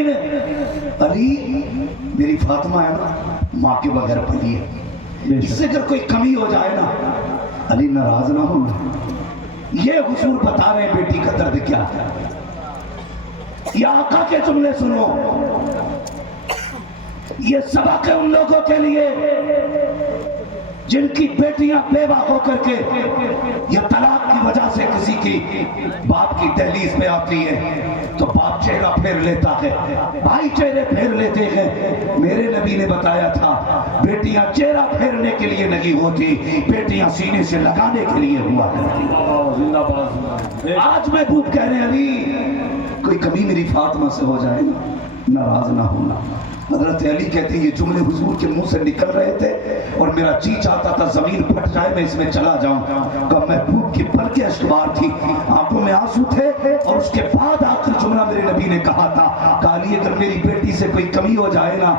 نبی نے علی میری فاطمہ ہے نا ماں کے بغیر پلی ہے، اس سے اگر کوئی کمی ہو جائے نا علی ناراض نہ ہونا۔ یہ حضور بتا رہے ہیں بیٹی کا درد کیا ہے۔ یہ آقا کے جملے سنو، یہ سبق ہے ان لوگوں کے لیے جن کی بیٹیاں بیوہ ہو کر کے یا طلاق کی وجہ سے کسی کی باپ کی دہلیز پہ آتی ہے تو باپ چہرہ پھیر لیتا ہے، بھائی چہرے پھیر لیتے ہیں۔ میرے نبی نے بتایا تھا بیٹیاں چہرہ پھیرنے کے لیے نہیں ہوتی، بیٹیاں سینے سے لگانے کے لیے ہوا کرتی۔ آج محبوب کہہ رہے ہیں علی کوئی کمی میری فاطمہ سے ہو جائے ناراض نہ ہونا۔ حضرت علی کہتے ہیں یہ جملے حضور کے منہ سے نکل رہے تھے اور میرا جی چاہتا تھا زمین پھٹ جائے میں اس میں چلا جاؤں، کہ محبوب کی پلکیں اشکبار تھی، آنکھوں میں آنسو تھے، اور اس کے بعد آخر جملہ میرے نبی نے کہا تھا کہ علی اگر میری بیٹی سے کوئی کمی ہو جائے نا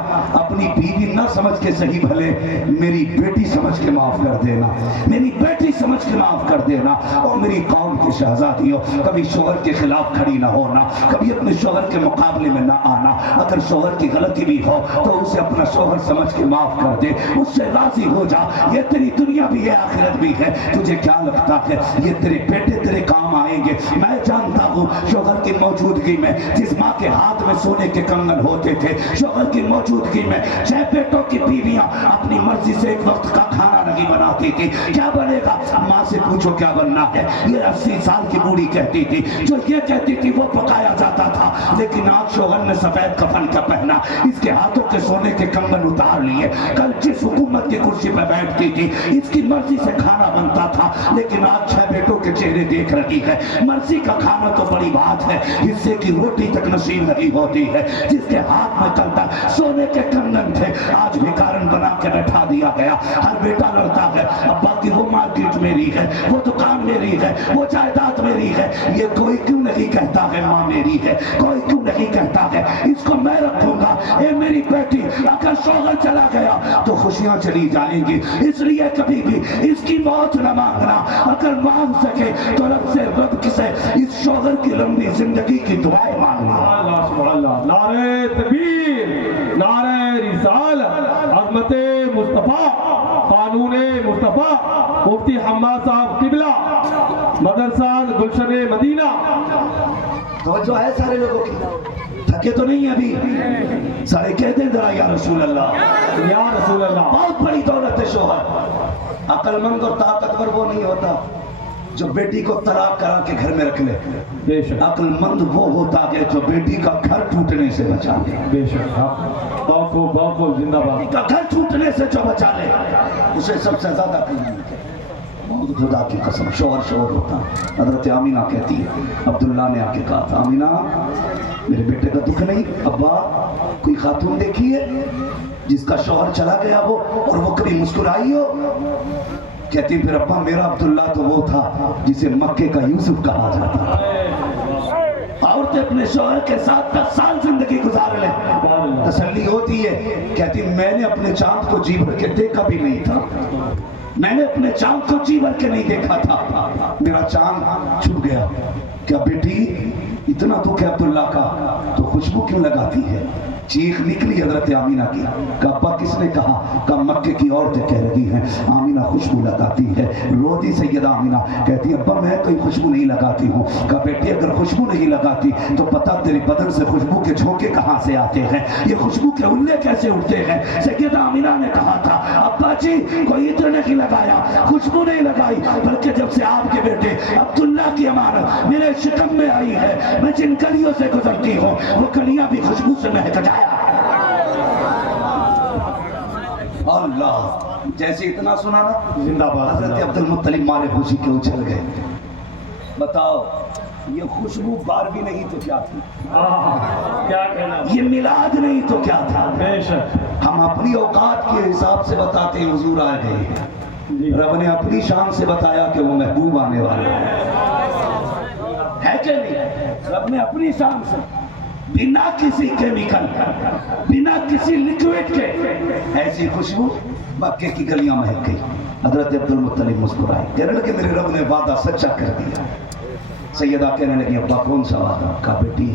اپنی بیوی نہ سمجھ کے صحیح بھلے میری بیٹی سمجھ کے معاف کر دینا، میری بیٹی سمجھ کے معاف کر دینا۔ اور میری قوم کی شہزادی ہو، کبھی شوہر کے خلاف کھڑی نہ ہونا، کبھی اپنے شوہر کے مقابلے میں نہ آنا، اگر شوہر کی غلطی بھی ہو تو اسے اپنا شوہر سمجھ کے معاف کر دے، اس سے راضی ہو جا۔ یہ تیری دنیا بھی ہے آخرت بھی ہے، تجھے کیا لگتا ہے یہ تیرے بیٹے تیرے کام آئیں گے؟ میں جانتا ہوں شوہر کی موجودگی میں جس ماں کے ہاتھ میں سونے کے کنگن ہوتے تھے، شوہر کی موجودگی میں 6 بیٹوں کی بیویاں اپنی مرضی سے ایک وقت کا کھانا نہیں بناتی تھی، کیا بنے گا؟ ماں سے پوچھو کیا بننا ہے؟ یہ 80 سال کی بوڑھی کہتی تھی، جو یہ کہتی تھی وہ پکایا جاتا تھا، لیکن آج شوہر نے سفید کفن کا پہنا، اس کے ہاتھوں کے سونے کے کنگن اتار لیے، کل جس حکومت کی کرسی پہ بیٹھتی تھی اس کی مرضی سے کھانا بنتا تھا، لیکن آج 6 بیٹوں کے چہرے دیکھ رہی ہے۔ مرضی کا کھانا تو بڑی بات ہے، حصے کی روٹی تک نصیب نہیں ہوتی ہے۔ جس کے ہاتھ میں کل تک سونے کے کنگن تھے آج بھکارن بنا کے بٹھا دیا گیا۔ ہر بیٹا لڑتا ہے ابا کی وہ مارکیٹ میری ہے، وہ دکان میری ہے، وہ جائیداد میری ہے، یہ کوئی کیوں نہیں کہتا ہے ماں میری ہے؟ کوئی کیوں نہیں کہتا ہے اس کو میں رکھوں گا؟ اے میری بیٹی اگر شوہر چلا گیا تو خوشیاں چلی جائیں گی، اس لیے کبھی بھی اس کی موت نہ مانگنا، اگر مانگ سکے تو رب سے رب سے اس شوہر کی لمبی زندگی کی دعائیں مانگنا۔ اللہ سبحان اللہ، نعرہ تکبیر، نعرہ رسالت، عظمت مصطفیٰ، قانون مصطفیٰ، مفتی حماد صاحب قبلہ، مدرسہ گلشن مدینہ۔ توجہ ہے سارے لوگوں کی؟ تھکے تو نہیں ابھی؟ سارے کہتے ہیں ذرا یا رسول اللہ، یا رسول اللہ۔ بہت بڑی دولت ہے شوہر۔ عقل مند اور طاقتور وہ نہیں ہوتا جو بیٹی کو طلاق کرا کے گھر میں رکھ لے، بے شک عقل مند وہ ہوتا ہے جو بیٹی کا گھر ٹوٹنے سے بچا لے، بے شک، باقو باقو زندہ باد۔ بیٹی کا گھر ٹوٹنے سے جو بچا لے اسے سب سے زیادہ قیمت ہے۔ خدا کی قسم شوہر ہوتا۔ حضرت آمینہ کہتی ہے عبداللہ نے آ کے کہا تھا آمینہ میرے بیٹے کا دکھ نہیں؟ ابا کوئی خاتون دیکھی ہے جس کا شوہر چلا گیا ہو اور وہ کبھی مسکرائی ہو؟ کہتی پھر ابا میرا عبداللہ تو وہ تھا جسے مکے کا یوسف کہا جاتا۔ عورتیں اپنے شوہر کے ساتھ 10 سال زندگی گزار لیں تسلی ہوتی ہے۔ کہتی میں نے اپنے چاند کو جی بھر کے دیکھا بھی نہیں تھا، میں نے اپنے چاند کو جی بھر کے نہیں دیکھا تھا، میرا چاند چھپ گیا۔ کیا بیٹی اتنا دکھ ہے عبداللہ کا تو خوشبو کیوں لگاتی ہے؟ چیخ نکلی حضرت آمینہ کی کہ ابا کس نے کہا؟ کہ مکے کی عورتیں کہہ رہی ہیں آمینہ خوشبو لگاتی ہے۔ روتی سیدہ آمینہ کہتی ابا میں کوئی خوشبو نہیں لگاتی ہوں۔ کہ بیٹی اگر خوشبو نہیں لگاتی تو پتہ تیری بدن سے خوشبو کے جھونکے کہاں سے آتے ہیں، یہ خوشبو کے ہلے کیسے اٹھتے ہیں؟ سیدہ آمینہ نے کہا تھا ابا جی کوئی عطر نہیں لگایا، خوشبو نہیں لگائی، بلکہ جب سے آپ کے بیٹے عبداللہ کی امانت میرے شکم میں آئی ہے میں جن کلیوں سے گزرتی ہوں وہ کلیاں بھی خوشبو سے مہک جائے۔ اللہ جیسے اتنا سنا نا زندہ باد۔ حضرت عبد المطلب مارے خوشی کے اچھل گئے۔ بتاؤ یہ خوشبو 12ویں نہیں تو کیا تھی؟ کیا کہنا، یہ میلاد نہیں تو کیا تھا؟ بے شک۔ ہم اپنی اوقات کے حساب سے بتاتے ہیں حضور آئے گئے، رب نے اپنی شان سے بتایا کہ وہ محبوب آنے والا ہے کہ نہیں؟ رب نے اپنی شان سے بنا کسی کیمیکل بنا کسی لیکوڈ کے ایسی خوشبو مکے کی گلیاں مہک گئی۔ حضرت عبد المطلب مسکرائے، کہنے لگے میرے رب نے وعدہ سچا کر دیا۔ سیدہ کہنے لگی ابا کون سا وعدہ؟ کہا بیٹی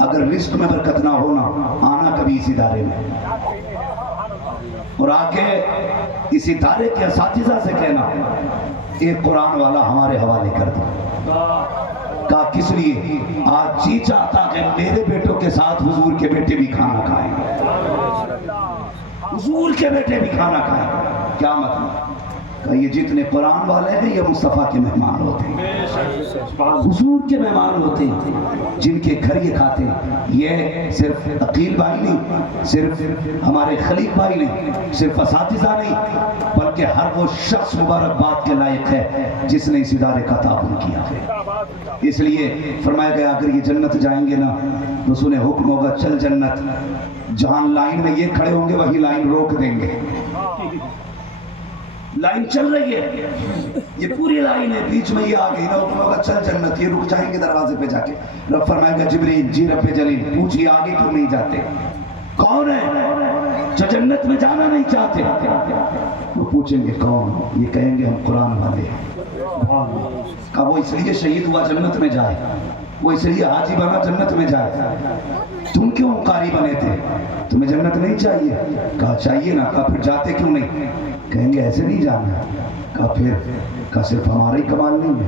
اگر رزق میں برکت نہ ہونا, آنا کبھی اس ادارے میں اور آ کے اس ادارے کے اساتذہ سے کہنا ایک قرآن والا ہمارے حوالے کر دو. کہا کس لیے؟ آج جی چاہتا کہ میرے بیٹوں کے ساتھ حضور کے بیٹے بھی کھانا کھائیں, حضور کے بیٹے بھی کھانا کھائیں. کیا مطلب؟ کہ یہ جتنے قرآن والے ہیں یہ مصطفیٰ کے مہمان ہوتے ہیں, حضور کے مہمان ہوتے ہیں, جن کے گھر یہ کھاتے ہیں. یہ صرف عقیل بھائی نہیں, صرف ہمارے خلیق بھائی نہیں, صرف اساتذہ نہیں, بلکہ ہر وہ شخص مبارکباد کے لائق ہے جس نے اس ادارے کا تعاون کیا ہے. اس لیے فرمایا گیا اگر یہ جنت جائیں گے نا تو انہیں حکم ہوگا چل جنت, جہاں لائن میں یہ کھڑے ہوں گے وہی لائن روک دیں گے. لائن چل رہی ہے, یہ پوری لائن ہے, بیچ میں یہ آ گئی نا, حکم ہوگا چل جنت, یہ رک جائیں گے دروازے پہ جا کے. رب فرمائے گا جبریل جی رب جلیل پوچھئے آگے کیوں نہیں جاتے, کون ہے جو جنت میں جانا نہیں چاہتے؟ وہ پوچھیں گے کون, یہ کہیں گے ہم قرآن والے ہیں. کہا وہ اس لیے شہید ہوا جنت میں جائے, وہ اس لیے حاجی بنا جنت میں جائے, تم کیوں قاری بنے تھے, تمہیں جنت نہیں چاہیے؟ کہا چاہیے نا. کہا پھر جاتے کیوں نہیں؟ کہیں گے ایسے نہیں جانا. کہا پھر؟ کہا صرف ہمارا ہی کمال نہیں ہے.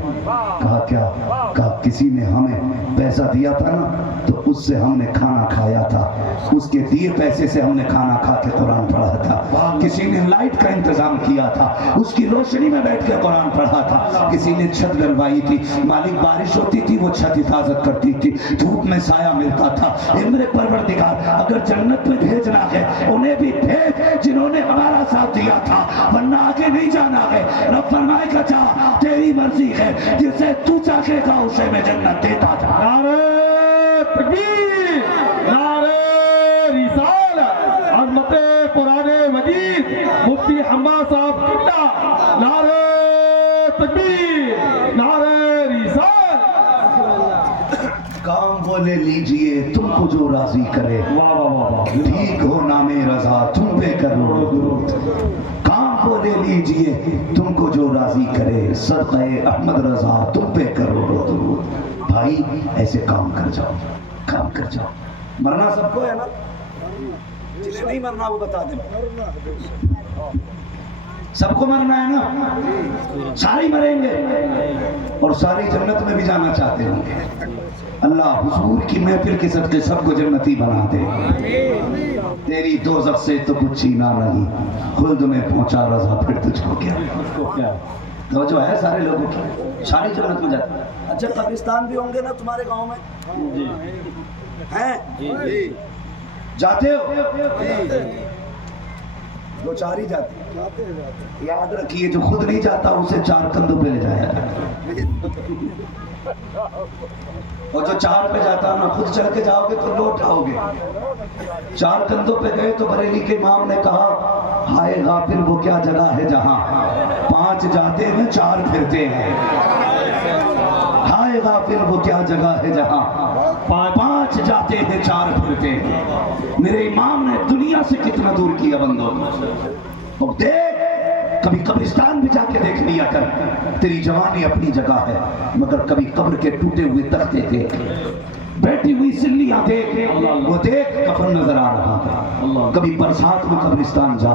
کہا کیا؟ کہا کسی نے ہمیں پیسہ دیا تھا نا تو اس سے ہم نے کھانا کھایا تھا, اس کے دیے پیسے سے ہم نے کھانا کھا کے قرآن پڑھا تھا. کسی نے لائٹ کا انتظام کیا تھا, اس کی روشنی میں بیٹھ کے قرآن پڑھا تھا. کسی نے چھت ڈلوائی تھی, مالک بارش ہوتی تھی وہ چھت حفاظت کرتی تھی, دھوپ میں سایہ ملتا تھا. میرے پروردگار اگر جنت میں بھیجنا ہے انہیں بھی بھیج جنہوں نے ہمارا ساتھ دیا تھا, ورنہ آگے نہیں جانا ہے. رب فرمائے گا جا تیری مرضی ہے, جسے تو چاہے گا اسے میں جنت دیتا جا. نعرہ تکبیر, نعرہ رسالت, عظمت قرآن مجید, مفتی حماد صاحب قبلہ, نعرہ تکبیر, نعرہ رسالت. کام وہ لے لیجئے تم کو جو راضی کرے, واہ واہ واہ واہ, ٹھیک ہو نام رضا تم پہ کرو درود. کام وہ لے لیجئے تم کو جو راضی کرے, صدقہ احمد رضا تم پہ کرو درود. بھائی ایسے کام کر جاؤ, کام کر جاؤ. مرنا سب کو ہے نا, جنہیں نہیں مرنا وہ بتا دیں. سب کو مرنا ہے نا, سارے مریں گے اور ساری جنت میں بھی جانا چاہتے ہوں گے. اللہ حضور کی محفل کے صدقے سب کو جنتی بنا دے. تیری دوزخ سے تو کچھ چھینا نہیں, خلد میں پہنچا رضا پھر تجھ کو کیا. تو جو ہے سارے لوگوں کی ساری جنت میں جاتے. اچھا قبرستان بھی ہوں گے نا تمہارے گاؤں میں ہیں؟ جاتے ہو؟ دو چار ہی جاتے. یاد رکھیے جو خود نہیں جاتا اسے چار کندھوں پہ لے جایا اور جو چار پہ جاتا نا خود چل کے جاؤ گے تو لوٹ آؤ گے. چار کندھوں پہ گئے تو بریلی کے امام نے کہا ہائے غافل وہ کیا جگہ ہے جہاں پانچ جاتے ہیں چار پھرتے ہیں. ہائے غافل وہ کیا جگہ ہے جہاں پانچ جاتے ہیں چار پھرتے ہیں. میرے امام نے دنیا سے کتنا دور کیا بندوں. اب دیکھ کبھی قبرستان بھی جا کے دیکھ لیا کر, تیری جوانی اپنی جگہ ہے, مگر کبھی قبر کے ٹوٹے ہوئے تختے دیکھ, بیٹھی ہوئی سلیاں دیکھ, وہ دیکھ کفن نظر آ رہا ہے. کبھی برسات میں قبرستان جا,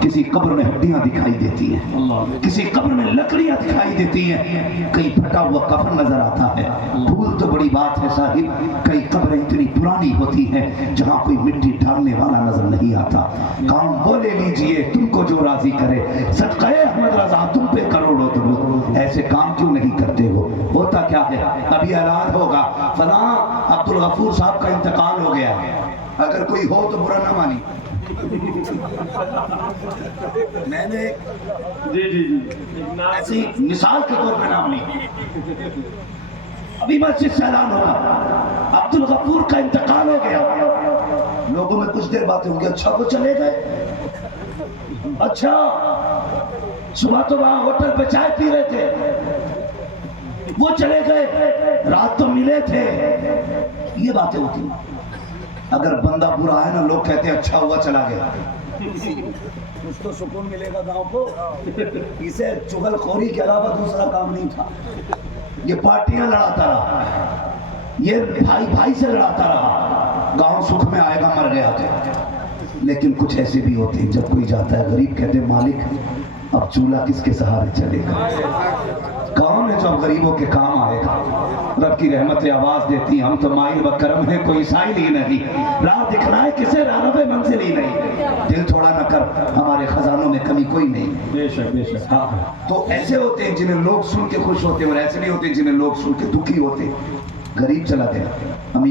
کسی قبر میں ہڈیاں دکھائی دیتی ہیں, کسی قبر میں لکڑیاں دکھائی دیتی ہیں, کئی پھٹا ہوا کفن نظر آتا ہے. بھول تو بڑی بات ہے صاحب, کئی قبریں اتنی پرانی ہوتی ہیں جہاں کوئی مٹی ڈالنے والا نظر نہیں آتا. کام وہ لے لیجئے تم کو جو راضی کرے, صدقہ احمد رضا تم پہ کروڑوں درود. ایسے کام کیوں نہیں کرتے ہو؟ ہوتا کیا ہے, ابھی اعلان ہوگا فلاں عبد الغفور صاحب کا انتقال ہو گیا, اگر کوئی ہو تو برا نہ مانی. میں نے ایسی مثال کے طور پہ نام لی. ابھی مسجد سے اعلان ہوگا عبد الغفور کا انتقال ہو گیا. لوگوں میں کچھ دیر باتیں ہوں گی, اچھا وہ چلے گئے, اچھا صبح تو وہاں ہوٹل پہ چائے پی رہے تھے, وہ چلے گئے, رات تو ملے تھے. یہ باتیں ہوتی ہیں. اگر بندہ برا ہے نا لوگ کہتے ہیں اچھا ہوا چلا گیا, کچھ تو سکون ملے گا گاؤں کو. اسے چغل خوری کے علاوہ دوسرا کام نہیں تھا. یہ پارٹیاں لڑاتا رہا, یہ بھائی بھائی سے لڑاتا رہا, گاؤں سکھ میں آئے گا مر گیا تھا. لیکن کچھ ایسے بھی ہوتے ہیں جب کوئی جاتا ہے غریب کہتے ہیں مالک اب چولہا کس کے سہارے چلے گا, کون ہے جو اب غریبوں کے کام آئے گا. رب کی رحمت آواز دیتی ہیں ہم تو مائل و کرم ہے کوئی سائل ہی نہیں, راہ دکھلائے کسے راہ پہ منزل ہی نہیں, دل تھوڑا نہ کر ہمارے خزانوں میں کمی کوئی نہیں. بے شک بے شک. ہاں تو ایسے ہوتے ہیں جنہیں لوگ سن کے خوش ہوتے ہیں اور ایسے نہیں ہوتے جنہیں لوگ سن کے دکھی ہوتے. غریب چلا گیا,